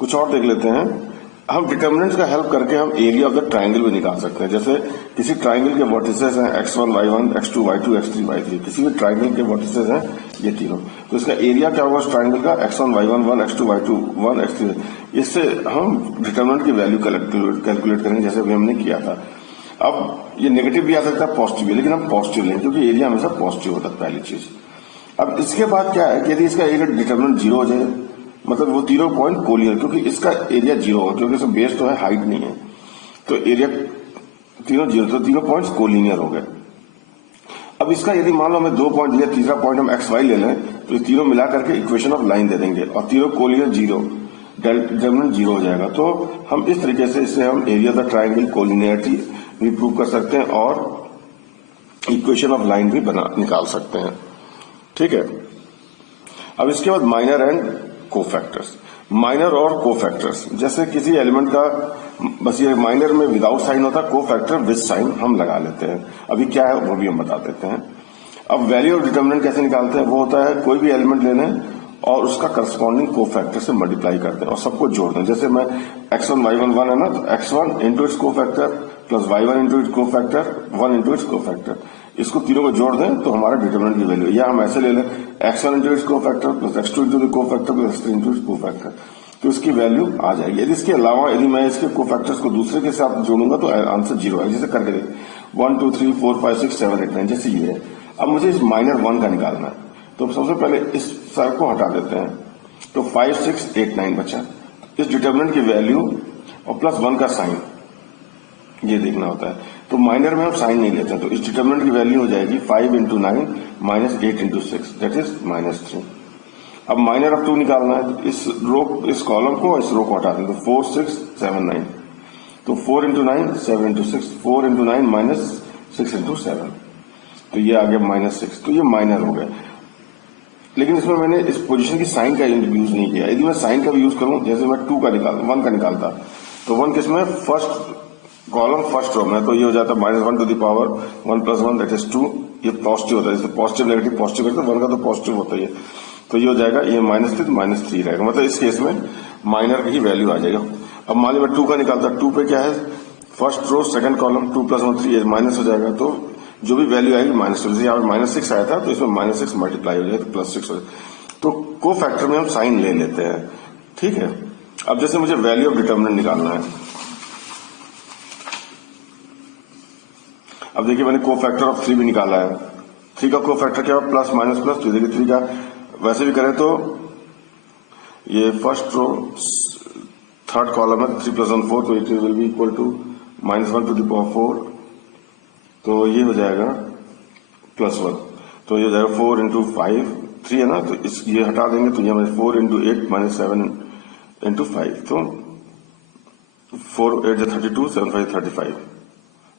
कुछ और देख लेते हैं। हम डिटर्मिनेंट्स का हेल्प करके हम एरिया ऑफ द ट्राइंगल भी निकाल सकते हैं। जैसे किसी ट्राइंगल के वर्टिसेस हैं x1 y1 x2 y2 x3 y3, किसी भी ट्राइंगल के वर्टिसेस हैं ये तीनों, तो इसका एरिया क्या होगा उस ट्राइंगल का, x1 y1 1 x2 y2 1 x3। इससे हम डिटर्मिनेंट की वैल्यू कैलकुलेट करेंगे जैसे अभी हमने किया था। अब ये नेगेटिव भी आ सकता है, पॉजिटिव भी, लेकिन हम पॉजिटिव लेंगे क्योंकि एरिया हमेशा पॉजिटिव होता है पहली चीज। अब इसके बाद क्या है कि यदि इसका एरिया डिटर्मिनेंट 0 हो जाए, मतलब वो तीनों पॉइंट कोलिनियर, क्योंकि इसका एरिया 0 होगा क्योंकि इसका बेस तो है, हाइट नहीं है, तो एरिया तीनों 0, तो तीनों पॉइंट्स कोलिनियर हो गए। अब इसका यदि मान लो हमें 2 पॉइंट दिया, तीसरा पॉइंट हम एक्स वाई ले लें, तो ये तीनों मिला करके इक्वेशन ऑफ लाइन दे देंगे और तीनों कोलिनियर 0, डिटर्मिनेंट 0 हो जाएगा। तो हम इस तरीके से इससे हम एरिया द ट्राइंगल कोलिनियरिटी भी प्रूव कर सकते हैं और इक्वेशन ऑफ लाइन भी निकाल सकते हैं। ठीक है। अब इसके बाद माइनर एंड कोफैक्टर्स। माइनर और कोफैक्टर्स, जैसे किसी एलिमेंट का बस ये माइनर में विदाउट साइन होता है, कोफैक्टर विद साइन हम लगा लेते हैं। अभी क्या है वो भी हम बता देते हैं। अब वैल्यू ऑफ डिटर्मिनेंट कैसे निकालते हैं, वो होता है कोई भी एलिमेंट ले लें और उसका करस्पॉन्डिंग कोफैक्टर से मल्टीप्लाई करते हैं और सबको जोड़ दें। जैसे मैं x1 y1 1 है ना, तो x1 into its cofactor plus y1 into its cofactor 1 into its cofactor, इसको तीनों को जोड़ दें तो हमारा डिटर्मिनेंट की वैल्यू, या हम ऐसे ले लें x1 into its cofactor plus x2 into the cofactor plus x3 into its cofactor, तो इसकी वैल्यू आ जाएगी। यदि इसके अलावा यदि मैं इसके कोफैक्टर्स को दूसरे के साथ जोड़ूंगा तो आंसर 0 आएगा। जैसे करके देखिए 1 2 3 4 5 6 7 8 9, जैसे ये है। अब मुझे इस माइनर 1 का निकालना है, तो सबसे पहले इस सर को हटा देते हैं, तो 5 6 8 9 बचा। इस डिटर्मिनेंट की वैल्यू और प्लस 1 का साइन ये देखना होता है, तो माइनर में हम साइन नहीं लेते हैं, तो इस डिटर्मिनेंट की वैल्यू हो जाएगी 5 into 9 minus 8 into 6, that is -3। अब माइनर ऑफ 2 निकालना है, तो इस कॉलम को इस रो को हटा दें, तो 4 6 7 9, तो 4 into 9 7 into 6, 4 into 9 minus 6 into 7, तो ये आ गया -6, तो ये माइनर हो गया। लेकिन इसमें मैंने इस पोजीशन की साइन का यूज नहीं किया। यदि मैं साइन का भी यूज करूं, जैसे मैं 1 का निकालता, तो 1 किसमें, फर्स्ट कॉलम फर्स्ट रो में, तो ये हो जाता है -1 to the power 1 plus 1 that is 2, ये पॉजिटिव होता है, जैसे पॉजिटिव नेगेटिव पॉजिटिव करते 1 का तो पॉजिटिव होता है, तो ये हो जाएगा ये -3 तो -3 रहेगा, मतलब इस केस में माइनर की वैल्यू आ जाएगा। अब मान लीजिए मैं 2 का निकालता, 2 पे क्या है, first row second column 2 plus 1 3 minus हो जाएगा, तो जो भी वैल्यू आएगी माइनस, जैसे यहाँ पे -6 आया था तो इसमें -6 मल्टीप्लाई हो जाएगा तो +6 हो जाएगा। तो को फैक्टर में हम साइन ले लेते हैं। ठीक है। अब जैसे मुझे वैल्यू ऑफ डिटर्मिनेंट निकालना है, अब देखिए मैंने को फैक्टर ऑफ 3 भी निकाला है। 3 का को फैक्टर क्या है, प्लस माइनस प्लस, तो देखिए 3 का वैसे भी करें तो ये फर्स्ट रो थर्ड कॉलम है, 3 प्लस 1 4, तो it will be equal to -1 to the power 4, तो ये हो जाएगा +1, तो ये हो जाएगा 4 इंटू 5, 3 है ना, तो इस ये हटा देंगे तो ये हमें 4 इंटू 8 माइनस 7 इंटू 5, तो 4 8 32 7 5 35,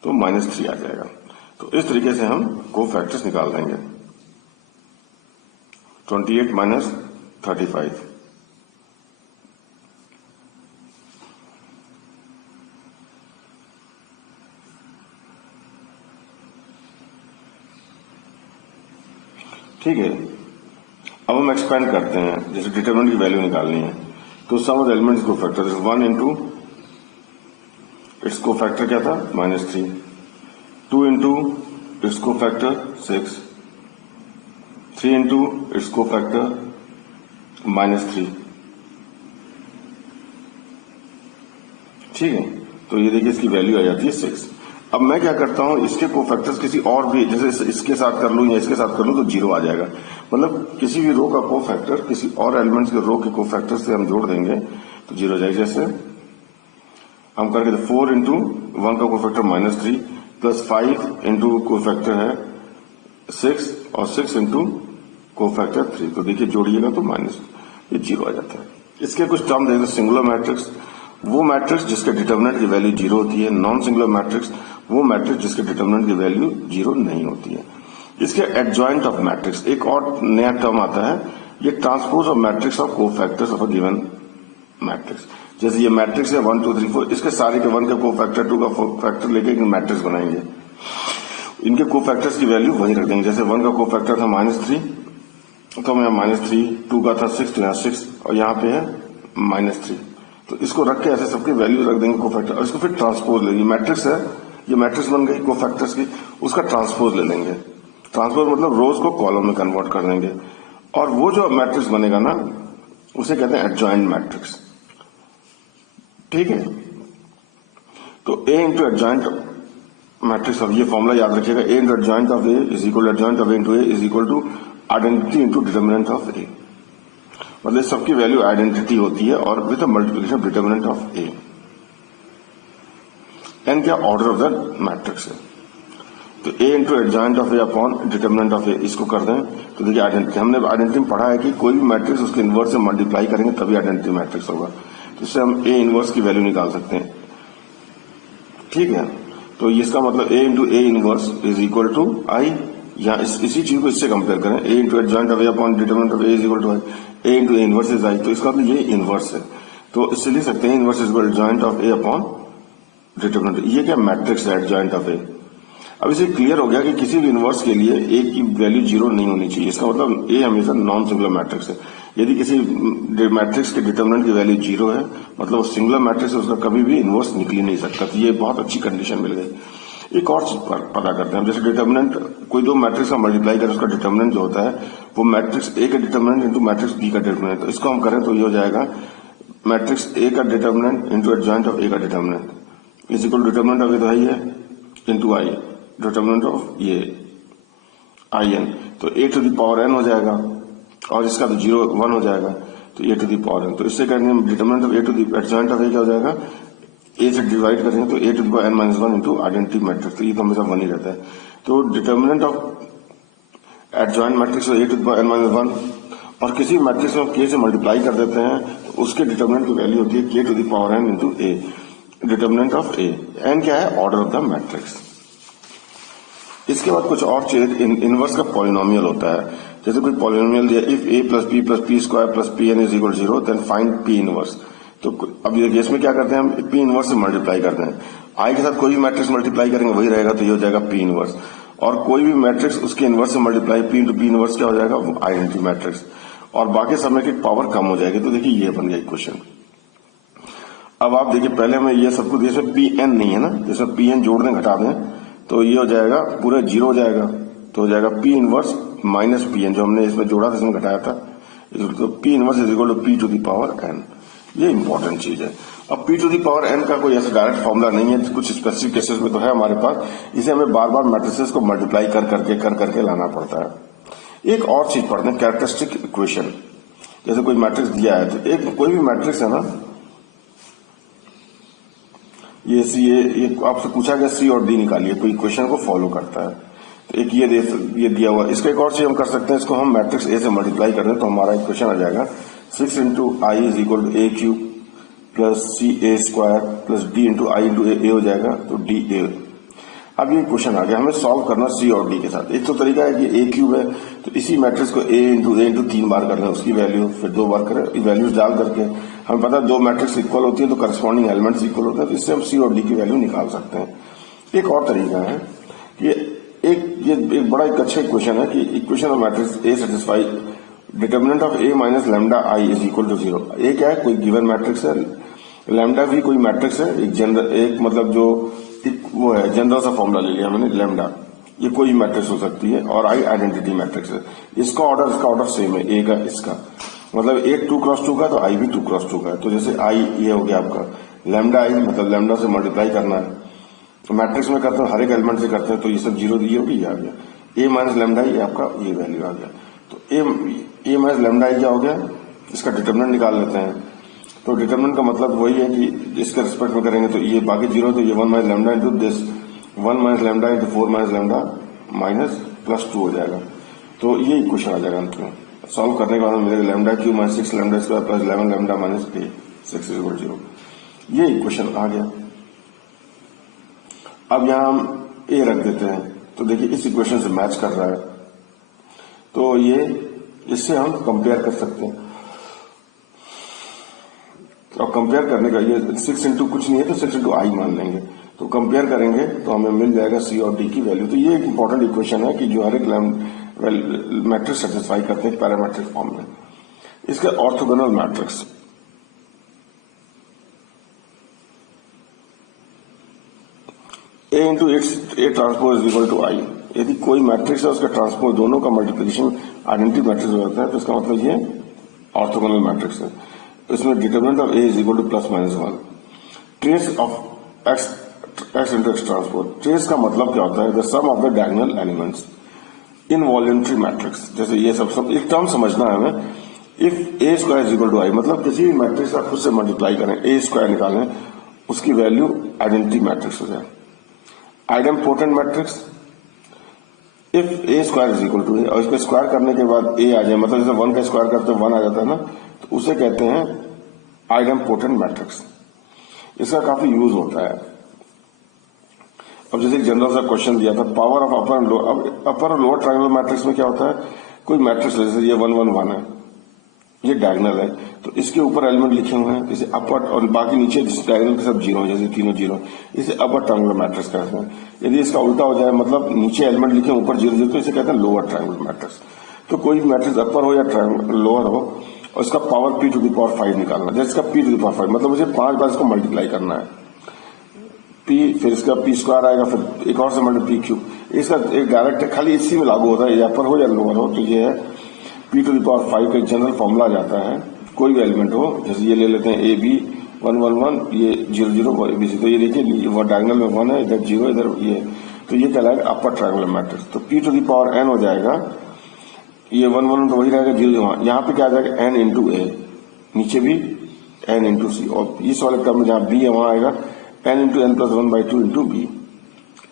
तो -3 आ जाएगा। तो इस तरीके से हम को फैक्टर्स निकाल देंगे। 28 माइनस 35, ठीक है। अब हम एक्सपेंड करते हैं, जैसे डिटर्मिनेंट की वैल्यू निकालनी है, तो सम ऑफ द एलिमेंट्स को फैक्टर 1 इंटू इट्स को फैक्टर क्या था -3, 2 इंटू इट्स को फैक्टर 6, 3 इंटू इट्स को फैक्टर -3। ठीक है, तो ये देखिए इसकी वैल्यू आ जाती है 6। अब मैं क्या करता हूं, इसके कोफैक्टर्स किसी और भी, जैसे इसके साथ कर लूं या इसके साथ कर लूं तो 0 आ जाएगा। मतलब किसी भी रो का कोफैक्टर किसी और एलिमेंट्स के रो के कोफैक्टर से हम जोड़ देंगे तो 0 आ जाएगा। जैसे हम करके 4 इंटू 1 का कोफैक्टर -3 प्लस 5 इंटू कोफैक्टर है 6 और 6 इंटू कोफैक्टर 3, तो देखिए जोड़िएगा तो ये 0 आ जाता है। इसके कुछ टर्म देखते हैं। सिंगुलर मैट्रिक्स वो मैट्रिक्स जिसके डिटर्मिनेंट की वैल्यू 0 होती है। नॉन सिंगुलर मैट्रिक्स वो मैट्रिक्स जिसके डिटर्मिनेंट की वैल्यू 0 नहीं होती है। इसके एडजॉइंट ऑफ मैट्रिक्स एक और नया टर्म आता है, ये transpose of matrix of cofactors of a given matrix. जैसे ये मैट्रिक्स है 1 2 3 4, इसके सारे के 1 का कोफैक्टर 2 का कोफैक्टर लेके एक मैट्रिक्स बनाएंगे। इनके कोफैक्टर्स की वैल्यू वही रख देंगे। जैसे 1 का कोफैक्टर था -3, तो हम यहाँ -3, 2 का था 6 तो यहाँ 6 और यहाँ पे है -3, तो इसको रख के ऐसे सबकी वैल्यू रख देंगे कोफैक्टर, और इसको फिर ट्रांसपोज लेंगे। मैट्रिक्स है, ये मैट्रिक्स बन गई कोफैक्टर्स की, उसका ट्रांसपोज ले लेंगे। ट्रांसपोज मतलब रोज को कॉलम में कन्वर्ट कर देंगे, और वो जो मैट्रिक्स बनेगा ना उसे कहते हैं एडजॉइंट मैट्रिक्स। ठीक है, तो ए इंटू एडजॉइंट मैट्रिक्स, अब ये फॉर्मूला याद रखिएगा, A into adjoint of A is equal to adjoint of A into A is equal to identity into determinant of A. मतलब सबकी वैल्यू आइडेंटिटी होती है और with multiplication of determinant of A. N क्या order of the matrix है, तो A into adjoint of A upon determinant of A, इसको कर दें तो देखिए आइडेंटिटी। हमने आइडेंटिटी में पढ़ा है कि कोई भी मैट्रिक्स उसके इनवर्स से मल्टीप्लाई करेंगे तभी आइडेंटिटी मैट्रिक्स होगा, तो इससे हम ए इनवर्स की वैल्यू निकाल सकते हैं। ठीक है, तो इसका मतलब A into A inverse is equal to I, या इसी चीज को इससे कंपेयर करें, A into adjoint of A upon determinant of A is equal to I, A into A inverse is I, तो इसका मतलब ये इनवर्स है, तो इससे लिख सकते हैं inverse is equal to adjoint of A upon determinant. ये क्या मैट्रिक्स है एडजॉइंट ऑफ ए। अब इसे क्लियर हो गया कि किसी भी इनवर्स के लिए ए की वैल्यू 0 नहीं होनी चाहिए। इसका मतलब ए हमेशा नॉन सिंगुलर मैट्रिक्स है। यदि किसी मैट्रिक्स के डिटर्मिनेंट की वैल्यू 0 है, मतलब सिंगुलर मैट्रिक्स है, उसका कभी भी इनवर्स निकल ही नहीं सकता। तो ये बहुत अच्छी कंडीशन मिल गई। एक और चीज पता करते हैं, जैसे डिटर्मिनेंट कोई दो मैट्रिक्स का मल्टीप्लाई करें, उसका डिटर्मिनेंट जो होता है वो मैट्रिक्स ए का डिटर्मिनेंट इंटू मैट्रिक्स बी का डिटर्मिनेंट। तो इसको हम करें तो ये हो जाएगा मैट्रिक्स ए का determinant into adjoint of A का determinant is equal determinant of A तो है इंटू आई, डिटर्मिनेंट ऑफ ये आई एन, तो A to the power N हो जाएगा, और इसका तो 0 1 हो जाएगा, तो A to the power n. तो इससे करेंगे determinant of A to the adjoint of A क्या हो जाएगा, ए से डिवाइड करेंगे तो A to the power n minus 1 into identity matrix, तो ये तो हमेशा 1 ही रहता है। तो determinant of adjoint matrix A to the power n minus 1, और किसी मैट्रिक्स में के से मल्टीप्लाई कर देते हैं तो उसके डिटर्मिनेंट की वैल्यू होती है k to the power n into A, determinant of A. N क्या है, ऑर्डर ऑफ द मैट्रिक्स। इसके बाद कुछ और चीज, इनवर्स का पॉलिनोमियल होता है। जैसे कोई पॉलिनोमियल दिया, if A plus P square plus P n is equal 0 then find P inverse. तो अब ये केस में क्या करते हैं, हम पी इनवर्स से मल्टीप्लाई करते हैं। आई के साथ कोई भी मैट्रिक्स मल्टीप्लाई करेंगे वही रहेगा, तो ये हो जाएगा पी इनवर्स। और कोई भी मैट्रिक्स उसके इनवर्स से multiply, P into P inverse क्या हो जाएगा, आइडेंटिटी मैट्रिक्स, और बाकी समय की पावर कम हो जाएगी। तो देखिए ये बन गया इक्वेशन। अब आप देखिए पहले हमें ये सब कुछ, इसमें पी एन नहीं है ना, जिसमें पी एन जोड़ दें घटा दें तो ये हो जाएगा पूरा 0 हो जाएगा, तो हो जाएगा P inverse minus P n, जो हमने इसमें जोड़ा था इसमें घटाया था, तो P inverse is equal to P to the power n. ये इंपॉर्टेंट चीज है। अब P to the power n का कोई ऐसा डायरेक्ट फॉर्मूला नहीं है, कुछ स्पेसिफिक केसेस में तो है हमारे पास, इसे हमें बार बार मैट्रिसेस को मल्टीप्लाई कर करके लाना पड़ता है। एक और चीज पढ़ते हैं, कैरेक्टरिस्टिक इक्वेशन। जैसे कोई मैट्रिक्स दिया है, तो एक कोई भी मैट्रिक्स है ना, ये आपसे पूछा गया सी और डी निकालिए, कोई इक्वेशन को फॉलो करता है। तो एक ये दिया हुआ, इसका एक और चीज हम कर सकते हैं, इसको हम मैट्रिक्स ए से मल्टीप्लाई कर दें तो हमारा इक्वेशन आ जाएगा 6 into I is equal to A cube plus C A square plus D into I into A हो जाएगा, तो डी ए। अब ये क्वेश्चन आ गया, हमें सॉल्व करना सी और डी के साथ। एक तो तरीका है कि ए क्यूब है तो इसी मैट्रिक्स को ए इंटू 3 बार कर लें, उसकी वैल्यू फिर 2 बार करें, वैल्यूज डाल करके हमें पता है 2 मैट्रिक्स इक्वल होती है तो करस्पॉन्डिंग एलिमेंट्स इक्वल होते हैं, तो इससे हम सी और डी की वैल्यू निकाल सकते हैं। एक और तरीका है कि एक बड़ा एक अच्छा इक्वेशन है कि equation of matrix A satisfy determinant of A minus lambda I is equal to 0। A क्या है, कोई गिवन मैट्रिक्स है, लैम्डा भी कोई मैट्रिक्स है, एक मतलब जो वो है जनरल सा फॉर्मूला ले लिया मैंने, लैम्डा, ये कोई मैट्रिक्स हो सकती है, और आई आइडेंटिटी मैट्रिक्स है। इसका ऑर्डर सेम है, ए का इसका मतलब ए 2x2 का, तो आई भी 2x2 का है। तो जैसे आई ये हो गया आपका लैम्डा आई, मतलब लैम्डा से मल्टीप्लाई करना है, तो मैट्रिक्स में करते हैं हर एक एलिमेंट से करते हैं, तो ये सब 0 दिए होगी, ये आ गया ए माइनस लैम्डा आई, आपका ये वैल्यू आ गया। तो ए माइनस लैम्डा आई क्या हो गया, इसका डिटर्मिनेंट निकाल लेते हैं। तो डिटरमिनेंट का मतलब वही है कि इसके रिस्पेक्ट में करेंगे तो ये बाकी जीरो, तो ये 1 minus lambda into this 1 minus lambda into 4 minus lambda minus plus 2 हो जाएगा। तो ये इक्वेशन आ जाएगा अंत में। सॉल्व करने के बाद हमें मिलेगा lambda Q minus 6 lambda square plus 11 lambda minus 6 equal 0। ये इक्वेशन आ गया। अब यहां हम ए रख देते हैं, तो देखिए इस इक्वेशन से मैच कर रहा है, तो ये इससे हम कंपेयर कर सकते हैं। और कंपेयर करने का ये 6 इंटू कुछ नहीं है तो 6 इंटू आई मान लेंगे, तो कंपेयर करेंगे तो हमें मिल जाएगा सी और डी की वैल्यू। तो ये एक इंपॉर्टेंट इक्वेशन है कि जो हर एक मैट्रिक्स सेटिस्फाई करते हैं पैरामेट्रिक फॉर्म में। इसके orthogonal matrix, A into A transpose is equal to I. यदि कोई मैट्रिक्स है उसका ट्रांसपोज दोनों का मल्टीप्लिकेशन आइडेंटिटी मैट्रिक्स हो जाता है तो इसका मतलब ये ऑर्थोगोनल मैट्रिक्स है। इसमें determinant of A is equal to plus minus 1। Trace of X into X transpose. Trace का मतलब क्या होता है? The sum of the diagonal elements in voluntary matrix. जैसे ये सब एक टर्म समझना है हमें। If A square is equal to I, मतलब किसी भी मैट्रिक्स का खुद से मल्टीप्लाई करें, ए स्क्वायर निकालें, उसकी वैल्यू आइडेंटिटी मैट्रिक्स हो जाए। Idempotent matrix, if A square is equal to A और इसको स्क्वायर करने के बाद ए आ जाए, मतलब जैसे 1 का स्क्वायर करते 1 आ जाता है ना, तो उसे कहते हैं आइडेम्पोटेंट मैट्रिक्स। इसका काफी यूज होता है। अब जैसे एक जनरल सा क्वेश्चन दिया था, power of upper and lower. अब अपर और लोअर ट्रायंगुलर मैट्रिक्स में क्या होता है? कोई मैट्रिक्स जैसे ये 1 1 1 है, ये डायगोनल है, तो इसके ऊपर एलिमेंट लिखे हुए हैं, जैसे अपर, और बाकी नीचे डायगोनल के सब जीरो, जैसे तीनों जीरो, इसे अपर ट्रायंगुलर मैट्रिक्स कहते हैं। यदि इसका उल्टा हो जाए, मतलब नीचे एलिमेंट लिखे ऊपर जीरो जीरो, तो इसे कहते हैं लोअर ट्रायंगुलर मैट्रिक्स। तो कोई भी मैट्रिक्स अपर हो या लोअर हो और इसका power p to the power 5 निकालना, जैसे इसका p टू द पावर 5, मतलब मुझे 5 बार इसको मल्टीप्लाई करना है, p, फिर इसका p स्क्वायर आएगा, फिर एक और से मल्टीप्लाई p क्यूब। इसका एक डायरेक्ट खाली इसी में लागू होता है, या अपर हो या लोअर हो। तो ये है p टू द पावर 5 का जनरल फॉर्मूला जाता है, कोई भी एलिमेंट हो, जैसे ये ले लेते हैं ए बी 1 1 1, ये 0 0 एबीसी, तो ये देखिए वो डायगोनल में 1 है, इधर 0, इधर ये, तो ये कहलाएगा अपर ट्रायंगुलर मैट्रिक्स। तो p to the power n हो जाएगा, ये 1 1 तो वही रहेगा 0 0, यहाँ पे क्या आ जाएगा n इंटू ए, नीचे भी n इंटू सी, और इस वाले टर्म में जहाँ b है वहां आएगा n into n plus 1/2 into B.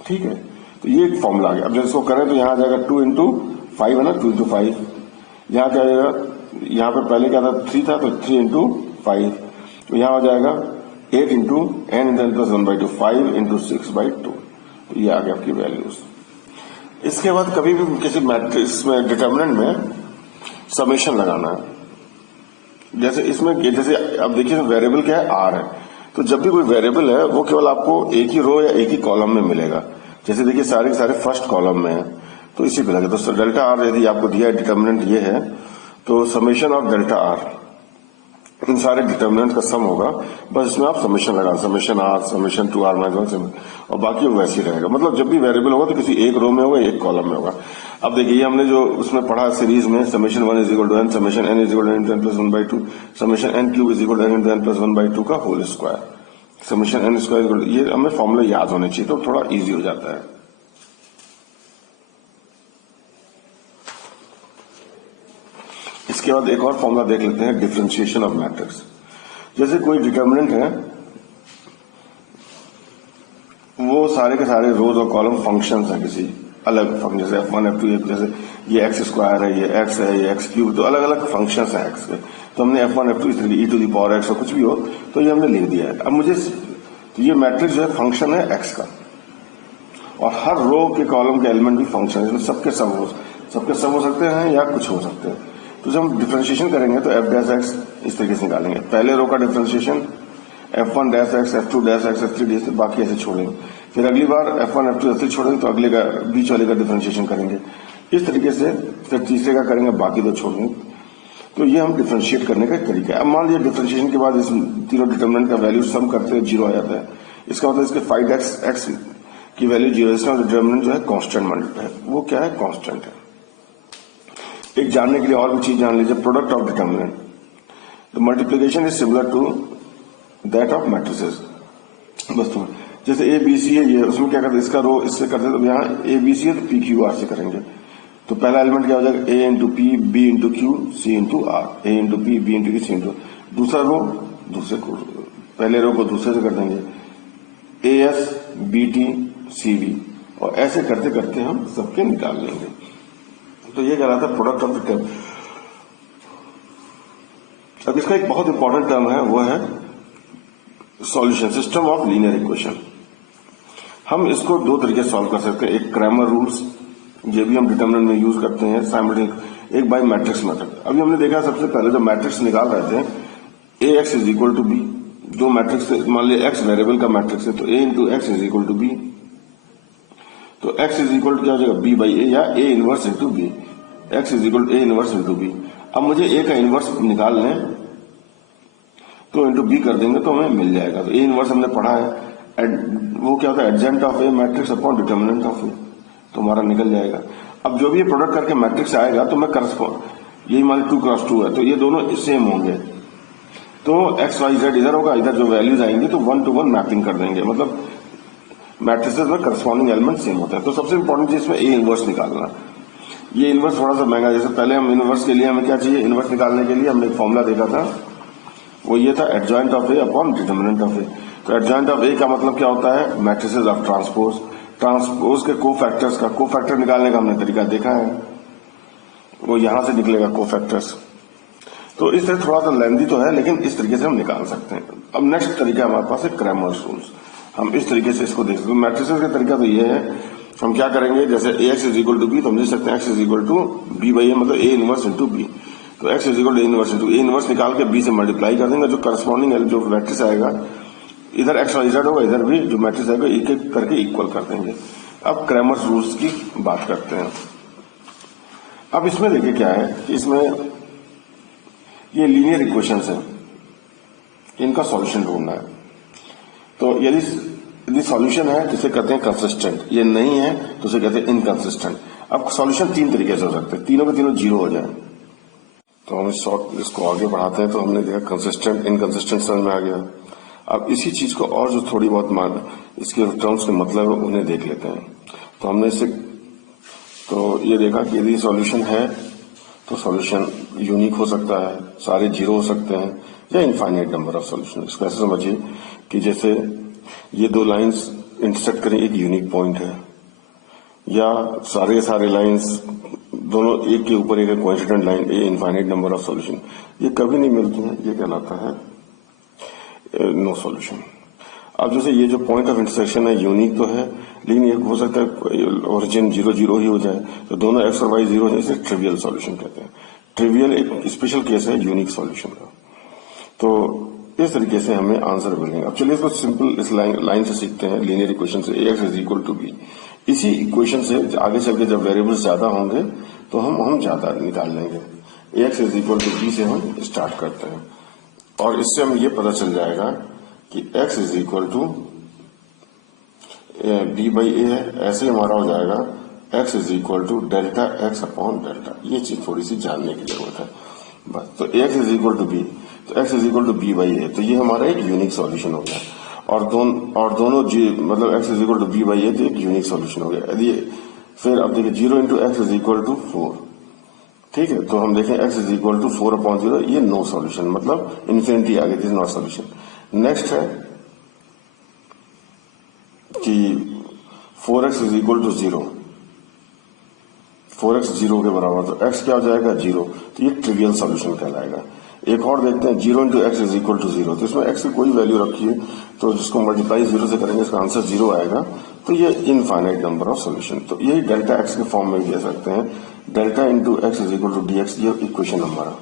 ठीक है, तो ये एक फॉर्मूला आ गया। अब जब इसको करें तो यहाँ आ जाएगा 2 इंटू 5 है ना, 2 इंटू 5, यहाँ क्या आएगा, यहाँ पे पहले क्या था 3 था, तो 3 इंटू 5, तो यहाँ हो जाएगा 8 into n into n plus 1/2, 5 into 6/2, तो ये आ गया आपकी वैल्यूज। इसके बाद कभी भी किसी मैट्रिक्स में डिटरमिनेंट में समेशन लगाना है। जैसे इसमें, जैसे अब देखिए वेरिएबल क्या है, आर है, तो जब भी कोई वेरिएबल है वो केवल आपको एक ही रो या एक ही कॉलम में मिलेगा। जैसे देखिए सारे के सारे फर्स्ट कॉलम में है, तो इसी पे लगे। तो डेल्टा आर यदि आपको दिया है, डिटरमिनेंट ये है, तो समेशन ऑफ डेल्टा आर इन सारे डिटरमिनेंट का सम होगा, बस इसमें आप समेशन लगा, summation R, summation 2r minus 1, और बाकी वो वैसे ही रहेगा। मतलब जब भी वेरिएबल होगा तो किसी एक रो में होगा, एक कॉलम में होगा। अब देखिए हमने जो उसमें पढ़ा सीरीज में, summation 1 is equal to n, summation n is equal to n into n plus 1/2, summation n cube is equal to n into n plus 1/2 का whole square, summation n square equal to, ये हमें formula याद होने चाहिए, तो थोड़ा easy हो जाता है। इसके बाद एक और फॉर्मूला देख लेते हैं, डिफरेंशिएशन ऑफ मैट्रिक्स। जैसे कोई डिटरमिनेंट है, वो सारे के सारे रोज और कॉलम फंक्शंस हैं, किसी अलग फंक्शन, जैसे f1 f2, जैसे ये x स्क्वायर है, ये x है, ये x क्यूब, तो अलग अलग फंक्शंस हैं x के। तो हमने f1 f2 इस तरीके e to the power x और कुछ भी हो, तो ये हमने लिख दिया है। अब मुझे, तो ये मैट्रिक्स जो है फंक्शन है x का, और हर रो के कॉलम के एलिमेंट भी फंक्शन है, सबके सब हो सकते हैं या कुछ हो सकते हैं। तो जब हम डिफरेंशिएशन करेंगे तो f डैश x इस तरीके से निकालेंगे। पहले रो का differentiation f1 dash x, f2 dash x, f3 dash, बाकी ऐसे छोड़ेंगे। फिर अगली बार f1 f2 f3 छोड़ेंगे तो अगले का बीच वाले का डिफरेंशिएशन करेंगे, इस तरीके से। फिर तीसरे का करेंगे, बाकी दो छोड़ेंगे। तो ये हम डिफरेंशिएट करने का तरीका है। अब मान लीजिए डिफरेंशिएशन के बाद इस तीनों डिटरमिनेंट का वैल्यू सम करते हैं, 0 आ जाता है। इसका मतलब इसके 5x की वैल्यू 0, इसका डिटरमिनेंट जो है कांस्टेंट मल्टीपल है, वो क्या है, कांस्टेंट है। एक जानने के लिए और भी चीज जान लीजिए, product of determinant. The multiplication is similar to that of matrices. बस तो जैसे ए बी सी है, ये उसमें क्या करते हैं, इसका रो इससे करते हैं, तो यहाँ ए बी सी है तो पी क्यू आर से करेंगे। तो पहला एलिमेंट क्या हो जाएगा, A into P, B into Q, C into R, A into P, B into Q, C into. दूसरा रो दूसरे को, पहले रो को दूसरे से कर देंगे, AS BT CV, और ऐसे करते करते हम सबके निकाल लेंगे। तो ये कहलाता है प्रोडक्ट ऑफ द टर्म। अब इसका एक बहुत इंपॉर्टेंट टर्म है, वो है solution, system of linear equation. हम इसको दो तरीके से सॉल्व कर सकते हैं, एक क्रैमर रूल्स, ये भी हम डिटरमिनेंट में यूज करते हैं, साइमल्टेनियस, एक बाय मैट्रिक्स मेथड। अभी हमने देखा सबसे पहले जो मैट्रिक्स निकाल रहे थे, AX is equal to B, जो मैट्रिक्स मान लिया X वेरिएबल का मैट्रिक्स है, तो A into X is equal to B, तो X इज इक्वल टू क्या हो जाएगा, B बाई A, या A inverse into B, X is equal to A inverse into B। अब मुझे A का इनवर्स निकाल लें, तो इंटू B कर देंगे तो हमें मिल जाएगा। तो A इनवर्स हमने पढ़ा है, वो क्या होता है, adjoint of A matrix upon determinant of A, तो हमारा निकल जाएगा। अब जो भी ये प्रोडक्ट करके मैट्रिक्स आएगा, तो मैं करस्पॉन्ड, यही मान 2 क्रॉस 2 है, तो ये दोनों सेम होंगे, तो एक्स वाई जेड इधर होगा, इधर जो वैल्यूज आएंगे तो 1 to 1 मैपिंग कर देंगे, मतलब मैट्रिसेस में करस्पॉन्डिंग एलिमेंट सेम होता है। तो सबसे इंपॉर्टेंट चीज इसमें ए इनवर्स निकालना। ये इनवर्स थोड़ा सा महंगा, जैसे पहले हम इनवर्स के लिए हमें क्या चाहिए, इनवर्स निकालने के लिए हमने एक फॉर्मूला देखा था, वो ये था adjoint of A upon determinant of A. तो एडजॉइंट ऑफ ए का मतलब क्या होता है, मैट्रिसेस ऑफ ट्रांसपोज, ट्रांसपोज के कोफैक्टर्स का, कोफैक्टर निकालने का हमने तरीका देखा है, वो यहां से निकलेगा कोफैक्टर्स। तो इस तरह थोड़ा सा लेंदी तो है, लेकिन इस तरीके से हम निकाल सकते हैं। अब नेक्स्ट तरीका हमारे पास है क्रैमर्स रूल्स, हम इस तरीके से इसको देख सकते हैं। मैट्रिसेस का तरीका तो ये है, हम क्या करेंगे, जैसे AX is equal to B, तो हम लिख सकते हैं X is equal to B by A, मतलब A इनवर्स इंटू B, तो X is equal to A inverse into A inverse निकाल के B से मल्टीप्लाई कर देंगे, जो करस्पॉन्डिंग जो मैट्रिक्स आएगा, इधर X वाई जेड होगा, इधर भी जो मैट्रिक्स आएगा एक एक करके इक्वल कर देंगे। अब क्रैमर्स रूल्स की बात करते हैं। अब इसमें देखिए क्या है कि इसमें ये लीनियर इक्वेशंस हैं, इनका सॉल्यूशन ढूंढना है। तो यदि सॉल्यूशन है तो इसे कहते हैं कंसिस्टेंट, ये नहीं है तो उसे कहते हैं इनकंसिस्टेंट। अब सॉल्यूशन तीन तरीके से हो सकते हैं, तीनों के तीनों जीरो हो जाए। तो हम इसको आगे बढ़ाते हैं, तो हमने देखा कंसिस्टेंट इनकंसिस्टेंट समझ में आ गया। अब इसी चीज को और जो थोड़ी बहुत मान इसके टर्म्स के मतलब है उन्हें देख लेते हैं। तो हमने इसे तो ये देखा कि यदि सॉल्यूशन है तो सॉल्यूशन यूनिक हो सकता है, सारे जीरो हो सकते हैं, या इनफाइनाइट नंबर ऑफ सॉल्यूशन। इसको ऐसे समझिए कि जैसे ये दो लाइंस इंटरसेक्ट करें, एक यूनिक पॉइंट है, या सारे लाइंस दोनों एक के ऊपर एक कोइंसिडेंट लाइन, ये इनफाइनाइट नंबर ऑफ सॉल्यूशन, ये कभी नहीं मिलती हैं, ये कहलाता है नो सॉल्यूशन। अब जैसे ये जो पॉइंट ऑफ इंटरसेक्शन है यूनिक तो है, लेकिन ये हो सकता है ओरिजिन 0 ही हो जाए, तो दोनों एक्स और वाई 0 हो जाए, इसे ट्रिवियल सॉल्यूशन कहते हैं। ट्रिवियल एक स्पेशल केस है यूनिक सॉल्यूशन का। तो इस तरीके से हमें आंसर मिलेंगे। अब चलिए इसको सिंपल इस लाइन से सीखते हैं, लीनियर इक्वेशन से, AX is equal to B। इसी इक्वेशन से आगे चल के जब वेरिएबल्स ज्यादा होंगे तो हम ज्यादा निकाल लेंगे। AX is equal to B से हम स्टार्ट करते हैं, और इससे हमें ये पता चल जाएगा कि X is equal to B by A है, ऐसे हमारा हो जाएगा X is equal to delta X upon delta. ये चीज थोड़ी सी जानने की जरूरत है बस। तो AX is equal to B, तो X is equal to B by A, तो ये हमारा एक यूनिक सॉल्यूशन हो गया। और दोनों जी मतलब X is equal to B by A, तो एक यूनिक सॉल्यूशन हो गया। यदि फिर अब देखिए 0 into X is equal to 4, ठीक है, तो हम देखें X is equal to 4 upon 0, ये नो सॉल्यूशन, मतलब इन्फिनिटी आ गई, दिस नॉट सॉल्यूशन। नेक्स्ट है कि 4x is equal to 0, 4x 0 के बराबर, तो x क्या हो जाएगा 0, तो ये ट्रिवियल सॉल्यूशन कहलाएगा। एक और देखते हैं 0 into X is equal to 0, तो इसमें x की कोई वैल्यू रखिए, तो जिसको मल्टीप्लाई 0 से करेंगे इसका आंसर 0 आएगा, तो ये इनफाइनाइट नंबर ऑफ सॉल्यूशन। तो यही डेल्टा x के फॉर्म में भी दे सकते हैं, delta into X is equal to dx, ये इक्वेशन नंबर है,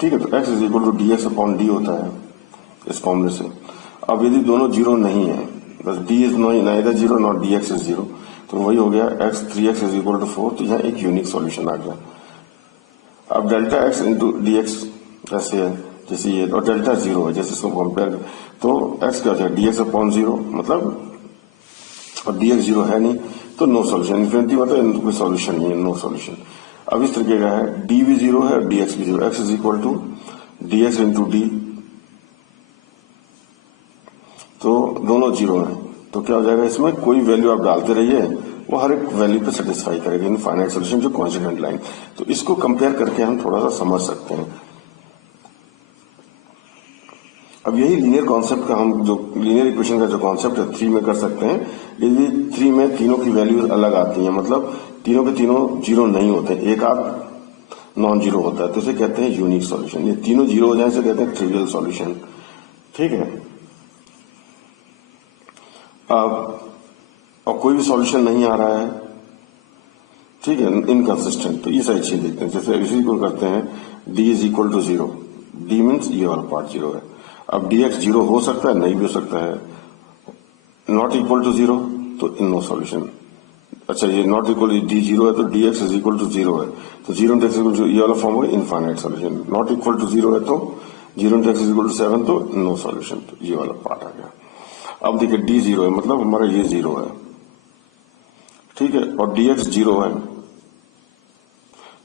ठीक है। तो x is equal to dx upon d होता है इस फॉर्मूले से। अब यदि दोनों जीरो नहीं है, बस d is neither zero not dx is zero, तो वही हो गया x 3x is equal to 4, तो यहाँ एक यूनिक सॉल्यूशन आ गया। अब डेल्टा x इंटू dx ऐसे है जैसे ये, और डेल्टा 0 है जैसे इसको कंपेयर, तो x क्या हो जाएगा dx अपॉन 0, मतलब और dx 0 है नहीं, तो नो सॉल्यूशन। इन्फिनिटी मतलब कोई सॉल्यूशन नहीं है, नो सॉल्यूशन। अब इस तरीके का है, d भी 0 है और dx भी 0, x is equal to dx into d, तो दोनों 0 है, तो क्या हो जाएगा, इसमें कोई वैल्यू आप डालते रहिए, वो हर एक वैल्यू पे सेटिस्फाई करेगा, इनफाइनाइट सॉल्यूशन जो कॉन्स्टेंट लाइन। तो इसको कंपेयर करके हम थोड़ा सा समझ सकते हैं। अब यही लीनियर कॉन्सेप्ट का हम जो लीनियर इक्वेशन का जो कॉन्सेप्ट है 3 में कर सकते हैं। यदि 3 में तीनों की वैल्यूज अलग आती हैं, मतलब तीनों के तीनों जीरो नहीं होते, एक आध नॉन जीरो होता है, तो इसे कहते हैं यूनिक सॉल्यूशन। ये तीनों जीरो हो जाए इसे कहते हैं ट्रिवियल सॉल्यूशन। ठीक है, अब और कोई भी सॉल्यूशन नहीं आ रहा है, ठीक है, इनकंसिस्टेंट, तो ये सारी चीज देखते हैं। जैसे इसी को करते हैं D is equal to zero, D means ये वाला पार्ट जीरो है। अब डी एक्स जीरो हो सकता है, नहीं भी हो सकता है। नॉट इक्वल टू जीरो तो नो सॉल्यूशन। अच्छा, ये नॉट इक्वल डी जीरो है तो D X is equal to zero है, तो zero into X equal to ये वाला फॉर्म होगा infinite solution. Not equal to zero है तो zero into X is equal to 7, तो नो सॉल्यूशन, तो ये वाला पार्ट आ गया। अब देखिए डी जीरो है, मतलब हमारा ये जीरो है, ठीक है, और डी एक्स जीरो है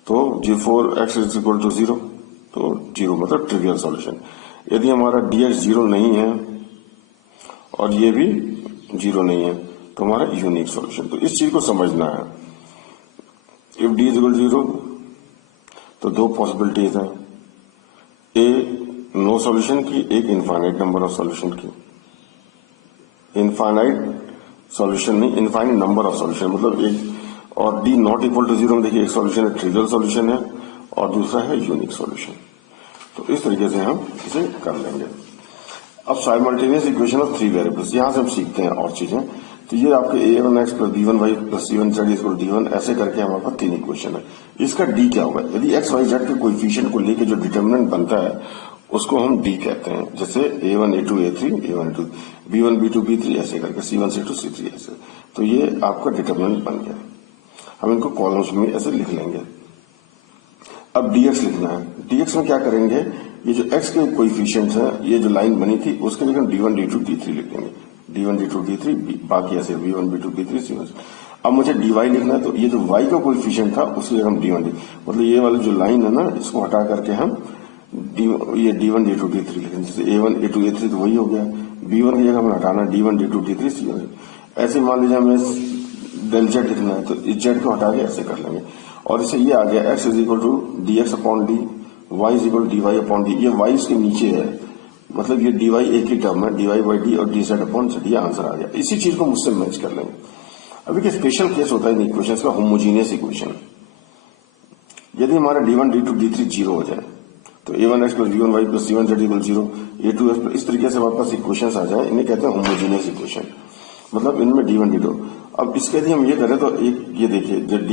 तो जी 4x is equal to zero, तो जीरो मतलब ट्रिवियल सॉल्यूशन। यदि हमारा डी एक्स जीरो नहीं है और ये भी जीरो नहीं है तो हमारा यूनिक सॉल्यूशन। तो इस चीज को समझना है। If D is equal zero तो दो पॉसिबिलिटीज हैं, ए नो सॉल्यूशन की, एक इनफाइनाइट नंबर ऑफ सॉल्यूशन की। इनफाइनाइट सॉल्यूशन नहीं, इनफाइनाइट नंबर ऑफ सॉल्यूशन, मतलब एक। और D not equal to zero में देखिए एक सॉल्यूशन है ट्रिवियल सॉल्यूशन है और दूसरा है यूनिक सॉल्यूशन। तो इस तरीके से हम इसे कर लेंगे। अब साइमल्टेनियस इक्वेशन ऑफ 3 वेरिएबल्स, यहां से हम सीखते हैं और चीजें। तो ये आपके a1x plus b1y plus c1z equal d1, ऐसे करके हमारे पास 3 इक्वेशन है। इसका डी क्या होगा? यदि x y z के कोएफिशिएंट को लेके जो डिटर्मिनेंट बनता है उसको हम डी कहते हैं। जैसे a1 a2 a3 a1 a2 b1 b2 b3 ऐसे करके c1 c2 c3 ऐसे। तो ये आपका डिटर्मिनेंट बन गया। हम इनको कॉलम्स में ऐसे लिख लेंगे। अब dx लिखना है। dx में क्या करेंगे, ये जो x के कोएफिशिएंट्स हैं, ये जो लाइन बनी थी उसके लिए हम d1 d2 d3 लिख लेंगे। d1 d2 d3, बाकी ऐसे b1 b2 b3 c1। अब मुझे dy लिखना है, तो ये जो y का कोएफिशिएंट था उसके लिए हम d1 d, मतलब ये वाली जो लाइन है ना, इसको हटा करके हम ये d1 d2 d3 लिखेंगे। जैसे a1 a2 a3 तो वही हो गया, b1 की जगह हमें हटाना d1 d2 d3 c1। ऐसे मान लीजिए हमें डेल जेड लिखना है तो इस जेड को हटा के ऐसे कर लेंगे। और इसे ये आ गया x is equal to D X upon D, Y is equal D Y upon D. ये वाई इसके नीचे है, मतलब ये डी वाई एक ही टर्म है, डी वाई बाई डी और डी जेड अपॉन जेड, ये आंसर आ गया। इसी चीज को मुझसे मैच कर लेंगे। अभी क्या स्पेशल केस होता है इन इक्वेशन का, होमोजीनियस इक्वेशन। यदि हमारा d1 d2 d3 जीरो हो जाए तो a1x plus b1y plus c1z equal zero, a2x, इस तरीके से हमारे पास इक्वेशन आ जाए, इन्हें कहते हैं होमोजीनियस इक्वेशन। मतलब इनमें d1 d2। अब इसके यदि हम ये करें तो एक ये देखिए, जब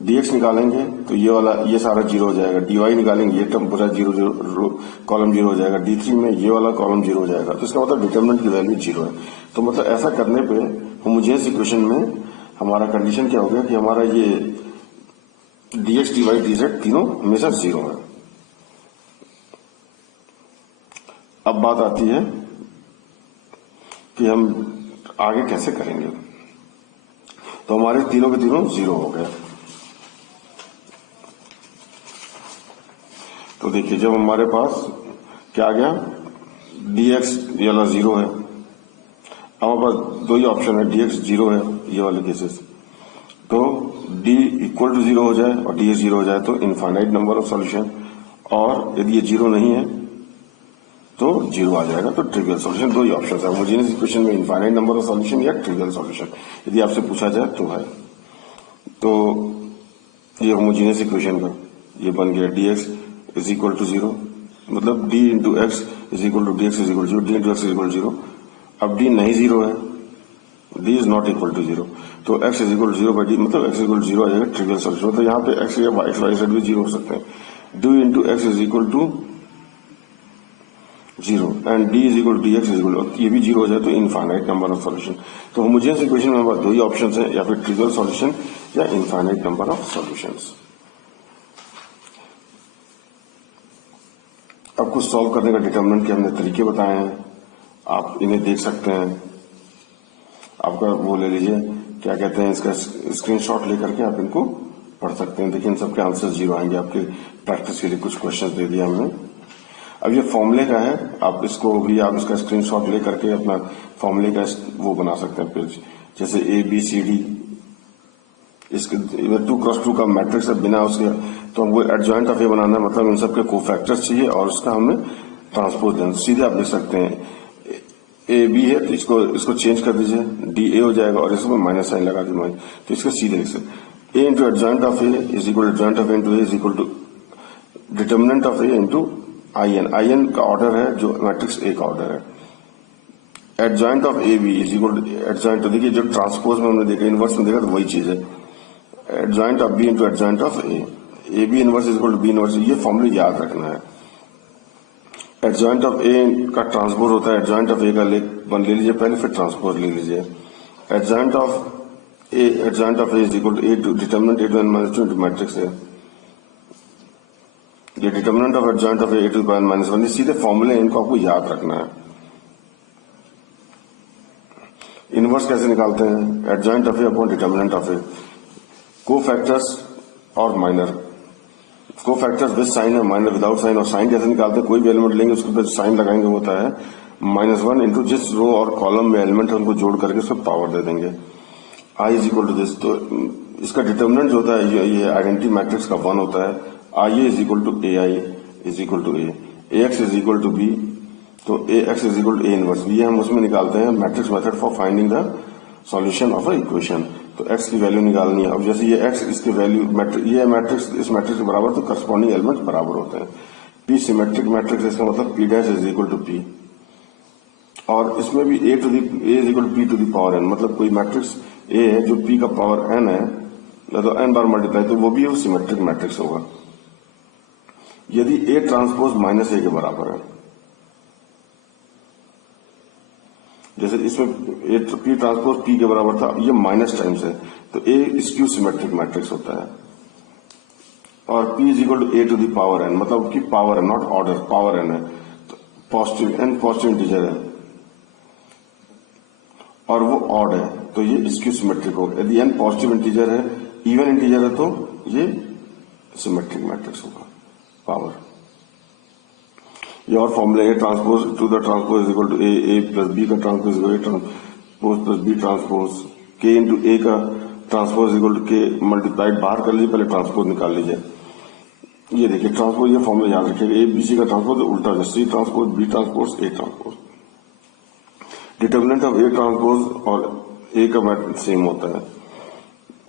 dx निकालेंगे तो ये वाला ये सारा जीरो हो जाएगा, dy निकालेंगे ये टर्म पूरा जीरो जीरो कॉलम जीरो हो जाएगा, d3 में ये वाला कॉलम जीरो हो जाएगा। तो इसका मतलब डिटरमिनेंट की वैल्यू जीरो है। तो मतलब ऐसा करने पे होमोजेनियस इक्वेशन में हमारा कंडीशन क्या हो गया कि हमारा ये dx dy dz तीनों हमेशा जीरो है। अब बात आती है कि हम आगे कैसे करेंगे। तो हमारे तीनों के तीनों जीरो हो गए। तो देखिए जब हमारे पास क्या आ गया, dx ये वाला जीरो है। अब हमारे पास दो ही ऑप्शन है, dx जीरो है ये वाले केसेस, तो d इक्वल टू जीरो हो जाए और dx जीरो हो जाए तो इनफाइनाइट नंबर ऑफ सॉल्यूशन, और यदि ये जीरो नहीं है तो जीरो आ जाएगा, तो ट्रिवियल सॉल्यूशन। दो ही ऑप्शन है होमोजेनियस इक्वेशन में, इनफाइनाइट नंबर ऑफ सॉल्यूशन या ट्रिवियल सॉल्यूशन, यदि आपसे पूछा जाए तो है। तो ये होमोजेनियस इक्वेशन का ये बन गया dx is equal to zero, मतलब d into X is equal to D X is equal to zero, D into X is equal to zero. अब d नहीं जीरो है, d is not equal to zero, तो x is equal to zero by D, मतलब x is equal to zero आ जाएगा, trivial solution. मतलब यहाँ पे x या वाई जेड भी जीरो हो सकते हैं। d into X is equal to zero and d is equal D X is equal, ये भी जीरो हो जाए तो इनफाइनाइट नंबर ऑफ सॉल्यूशन। तो होमोजेनियस इक्वेशन में हमारे दो ही ऑप्शन है, या फिर ट्रिवियल सॉल्यूशन या इनफाइनाइट नंबर ऑफ सॉल्यूशंस। अब कुछ सॉल्व करने का डिटरमिनेंट के हमने तरीके बताए हैं, आप इन्हें देख सकते हैं। आपका वो ले लीजिए, क्या कहते हैं, इसका स्क्रीनशॉट लेकर के आप इनको पढ़ सकते हैं। देखिए इन सबके आंसर जीरो आएंगे। आपके प्रैक्टिस के लिए कुछ क्वेश्चन दे दिया हमने। अब ये फॉर्मूले का है, आप इसको भी आप इसका स्क्रीनशॉट लेकर के अपना फॉर्मूले का वो बना सकते हैं पेज। जैसे ए बी सी डी, इसके 2x2 का मैट्रिक्स है, बिना उसके तो हमको एडजॉइंट ऑफ ए बनाना है, मतलब इन सबके कोफैक्टर्स चाहिए और उसका हमें ट्रांसपोज सीधे आप लिख सकते हैं ए बी है तो इसको चेंज कर दीजिए, डी ए हो जाएगा और इसमें माइनस साइन लगा दीजिए, तो इसको सीधे लिख सकते A into adjoint of A is equal to adjoint of A into A is equal to determinant of A into I N का ऑर्डर है जो मैट्रिक्स ए का ऑर्डर है। Adjoint of A B is equal to adjoint, तो देखिए जो transpose में हमने देखा, इनवर्स में देखा तो वही चीज है, adjoint of B into adjoint of A B inverse is equal to B inverse, ये फॉर्मूला याद रखना है। एडजॉइंट ऑफ ए का ट्रांसपोज होता है एडजॉइंट ऑफ ए का ले लीजिए पहले, फिर ट्रांसपोज ले लीजिए। Adjoint of A is equal to A to determinant A to n minus two into matrix है, ये determinant of adjoint of A to n minus one, सीधे फॉर्मूले इनको आपको याद रखना है। इनवर्स कैसे निकालते हैं, adjoint of A upon determinant of A, cofactors और minor, cofactors with sign है, माइनर विदाउट साइन, और साइन कैसे निकालते हैं, कोई भी एलिमेंट लेंगे उसके ऊपर साइन लगाएंगे, होता है -1 इंटू जिस रो और कॉलम में एलिमेंट है उनको जोड़ करके उसको पावर दे देंगे। आई इज इक्वल टू दिस, तो इसका डिटर्मिनेंट जो होता है ये आइडेंटिटी मैट्रिक्स का 1 होता है, I is equal to A I is equal to A X is equal to B, तो A X is equal to A inverse, ये हम उसमें निकालते हैं matrix method for finding the solution of a equation. तो x की value निकालनी है, अब जैसे ये x इसकी वैल्यू ये मैट्रिक्स इस मैट्रिक्स के बराबर, तो करस्पॉन्डिंग एलिमेंट बराबर होते हैं। p सिमेट्रिक मैट्रिक्स, इसका मतलब p dash is equal to p, और इसमें भी a is equal to p to the power n, मतलब कोई मैट्रिक्स a है जो p का पावर n है, तो n बार मल्टीप्लाई, तो वो भी सिमेट्रिक मैट्रिक्स होगा यदि a ट्रांसपोज माइनस a के बराबर है। जैसे इसमें पी ट्रांसपोज पी के बराबर था, ये माइनस टाइम्स है, तो ए स्क्यू सिमेट्रिक मैट्रिक्स होता है, और P is equal to A to the power N, मतलब की पावर है नॉट ऑर्डर, पावर एन है, तो पॉजिटिव एन पॉजिटिव इंटीजर है और वो ऑड है, तो ये स्क्यू सिमेट्रिक होगा। यदि एन पॉजिटिव इंटीजर है, इवन इंटीजर है, तो ये सिमेट्रिक मैट्रिक्स होगा पावर। ये और फॉर्मूला है, transpose to the transpose is equal to A plus B का transpose equal to transpose plus B transpose, K into A का transpose equal to K multiplied बाहर कर लीजिए, पहले ट्रांसपोज निकाल लीजिए। ये देखिए ट्रांसपोज, ये फॉर्मूला याद रखिएगा, ए बी सी का ट्रांसपोज उल्टा है, C transpose B transpose A transpose. Determinant of A transpose और ए का मैट्रिक्स सेम होता है।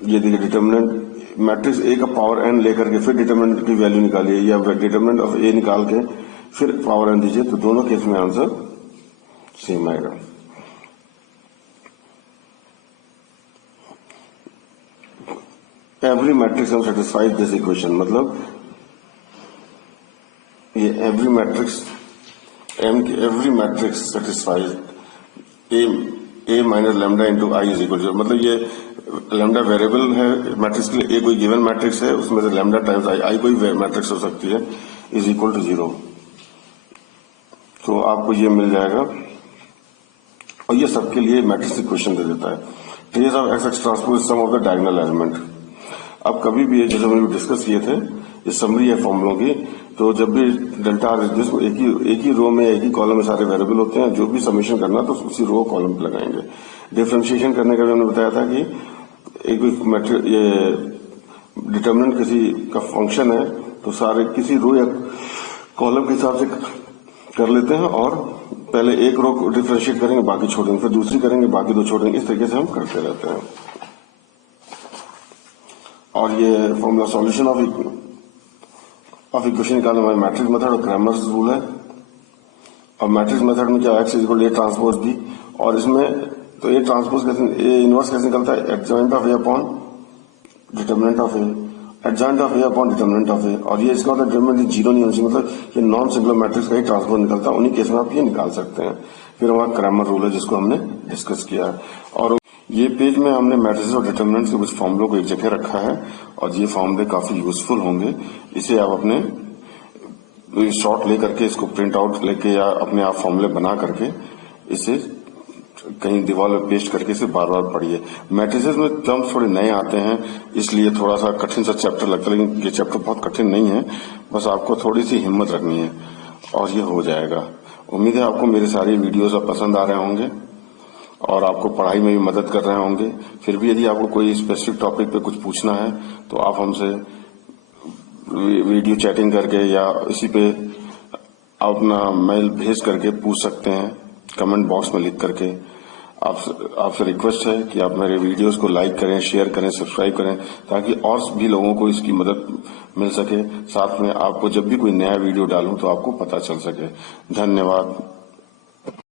ये देखिए डिटर्मिनेंट मैट्रिक्स ए का पावर एन लेकर के फिर डिटर्मिनेंट की वैल्यू निकालिए, या डिटर्मिनेंट ऑफ ए निकाल के फिर पावर एन दीजिए, तो दोनों केस में आंसर सेम आएगा। Every matrix M satisfies this equation, मतलब ये एवरी मैट्रिक्स एम की every matrix satisfies A minus lambda into I is equal to, मतलब ये लैम्डा वेरिएबल है मैट्रिक्स के लिए, ए कोई गिवन मैट्रिक्स है, उसमें से लैम्डा टाइम्स आई कोई मैट्रिक्स हो सकती है, इज इक्वल टू 0, तो आपको ये मिल जाएगा। और ये सबके लिए मैट्रिक्स इक्वेशन दे देता है। Trace of X X transpose sum of the diagonal element. अब कभी भी जैसे हम डिस्कस किए थे, ये समरी है फॉर्मुलों की, तो जब भी डेल्टा आर जिसको एक ही रो में एक ही कॉलम में सारे वेरिएबल होते हैं, जो भी समीशन करना तो उसी रो कॉलम पे लगाएंगे। डिफरेंशिएशन करने का भी हमने बताया था कि एक मैट्रिक्स ये डिटर्मिनेंट किसी का फंक्शन है, तो सारे किसी रो या कॉलम के हिसाब से कर लेते हैं, और पहले एक रो को डिफरेंशिएट करेंगे, बाकी छोड़ेंगे, फिर दूसरी करेंगे, बाकी दो छोड़ेंगे, इस तरीके से हम करते रहते हैं। और ये फॉर्मूला सॉल्यूशन ऑफ इक्वेशन निकालने हमारे मैट्रिक्स मेथड और क्रैमर्स रूल है। और मैट्रिक्स मेथड में क्या X is equal to A transpose B, और इसमें तो ए ट्रांसपोज कैसे, ए इनवर्स कैसे निकलता है, adjoint of A upon determinant of A, adjoint of A upon determinant of A, और ये इसका मतलब डिटर्मिनेंट 0 नहीं होना चाहिए, मतलब ये नॉन सिंगुलर मैट्रिक्स का ही ट्रांसपोज निकलता है, उन्हीं केस में आप ये निकाल सकते हैं। फिर हमारा क्रैमर रूल है जिसको हमने डिस्कस किया है। और ये पेज में हमने मैट्रिसेस और डिटर्मिनेंट्स के कुछ फॉर्मूलों को एक जगह रखा है, और ये फॉर्मूले काफी यूजफुल होंगे। इसे आप अपने शॉर्ट लेकर के इसको प्रिंट आउट लेके या अपने आप फॉर्मूले बना करके इसे कहीं दीवार में पेस्ट करके इसे बार बार पढ़िए। मैट्रिसेस में टर्म्स थोड़े नए आते हैं, इसलिए थोड़ा सा कठिन सा चैप्टर लगता है, लेकिन ये चैप्टर बहुत कठिन नहीं है, बस आपको थोड़ी सी हिम्मत रखनी है और ये हो जाएगा। उम्मीद है आपको मेरे सारे वीडियोस अब पसंद आ रहे होंगे और आपको पढ़ाई में भी मदद कर रहे होंगे। फिर भी यदि आपको कोई स्पेसिफिक टॉपिक पे कुछ पूछना है तो आप हमसे वीडियो चैटिंग करके या इसी पे आप अपना मेल भेज करके पूछ सकते हैं, कमेंट बॉक्स में लिख करके। आपसे रिक्वेस्ट है कि आप मेरे वीडियोस को लाइक करें, शेयर करें, सब्सक्राइब करें, ताकि और भी लोगों को इसकी मदद मिल सके। साथ में आपको जब भी कोई नया वीडियो डालूं तो आपको पता चल सके। धन्यवाद।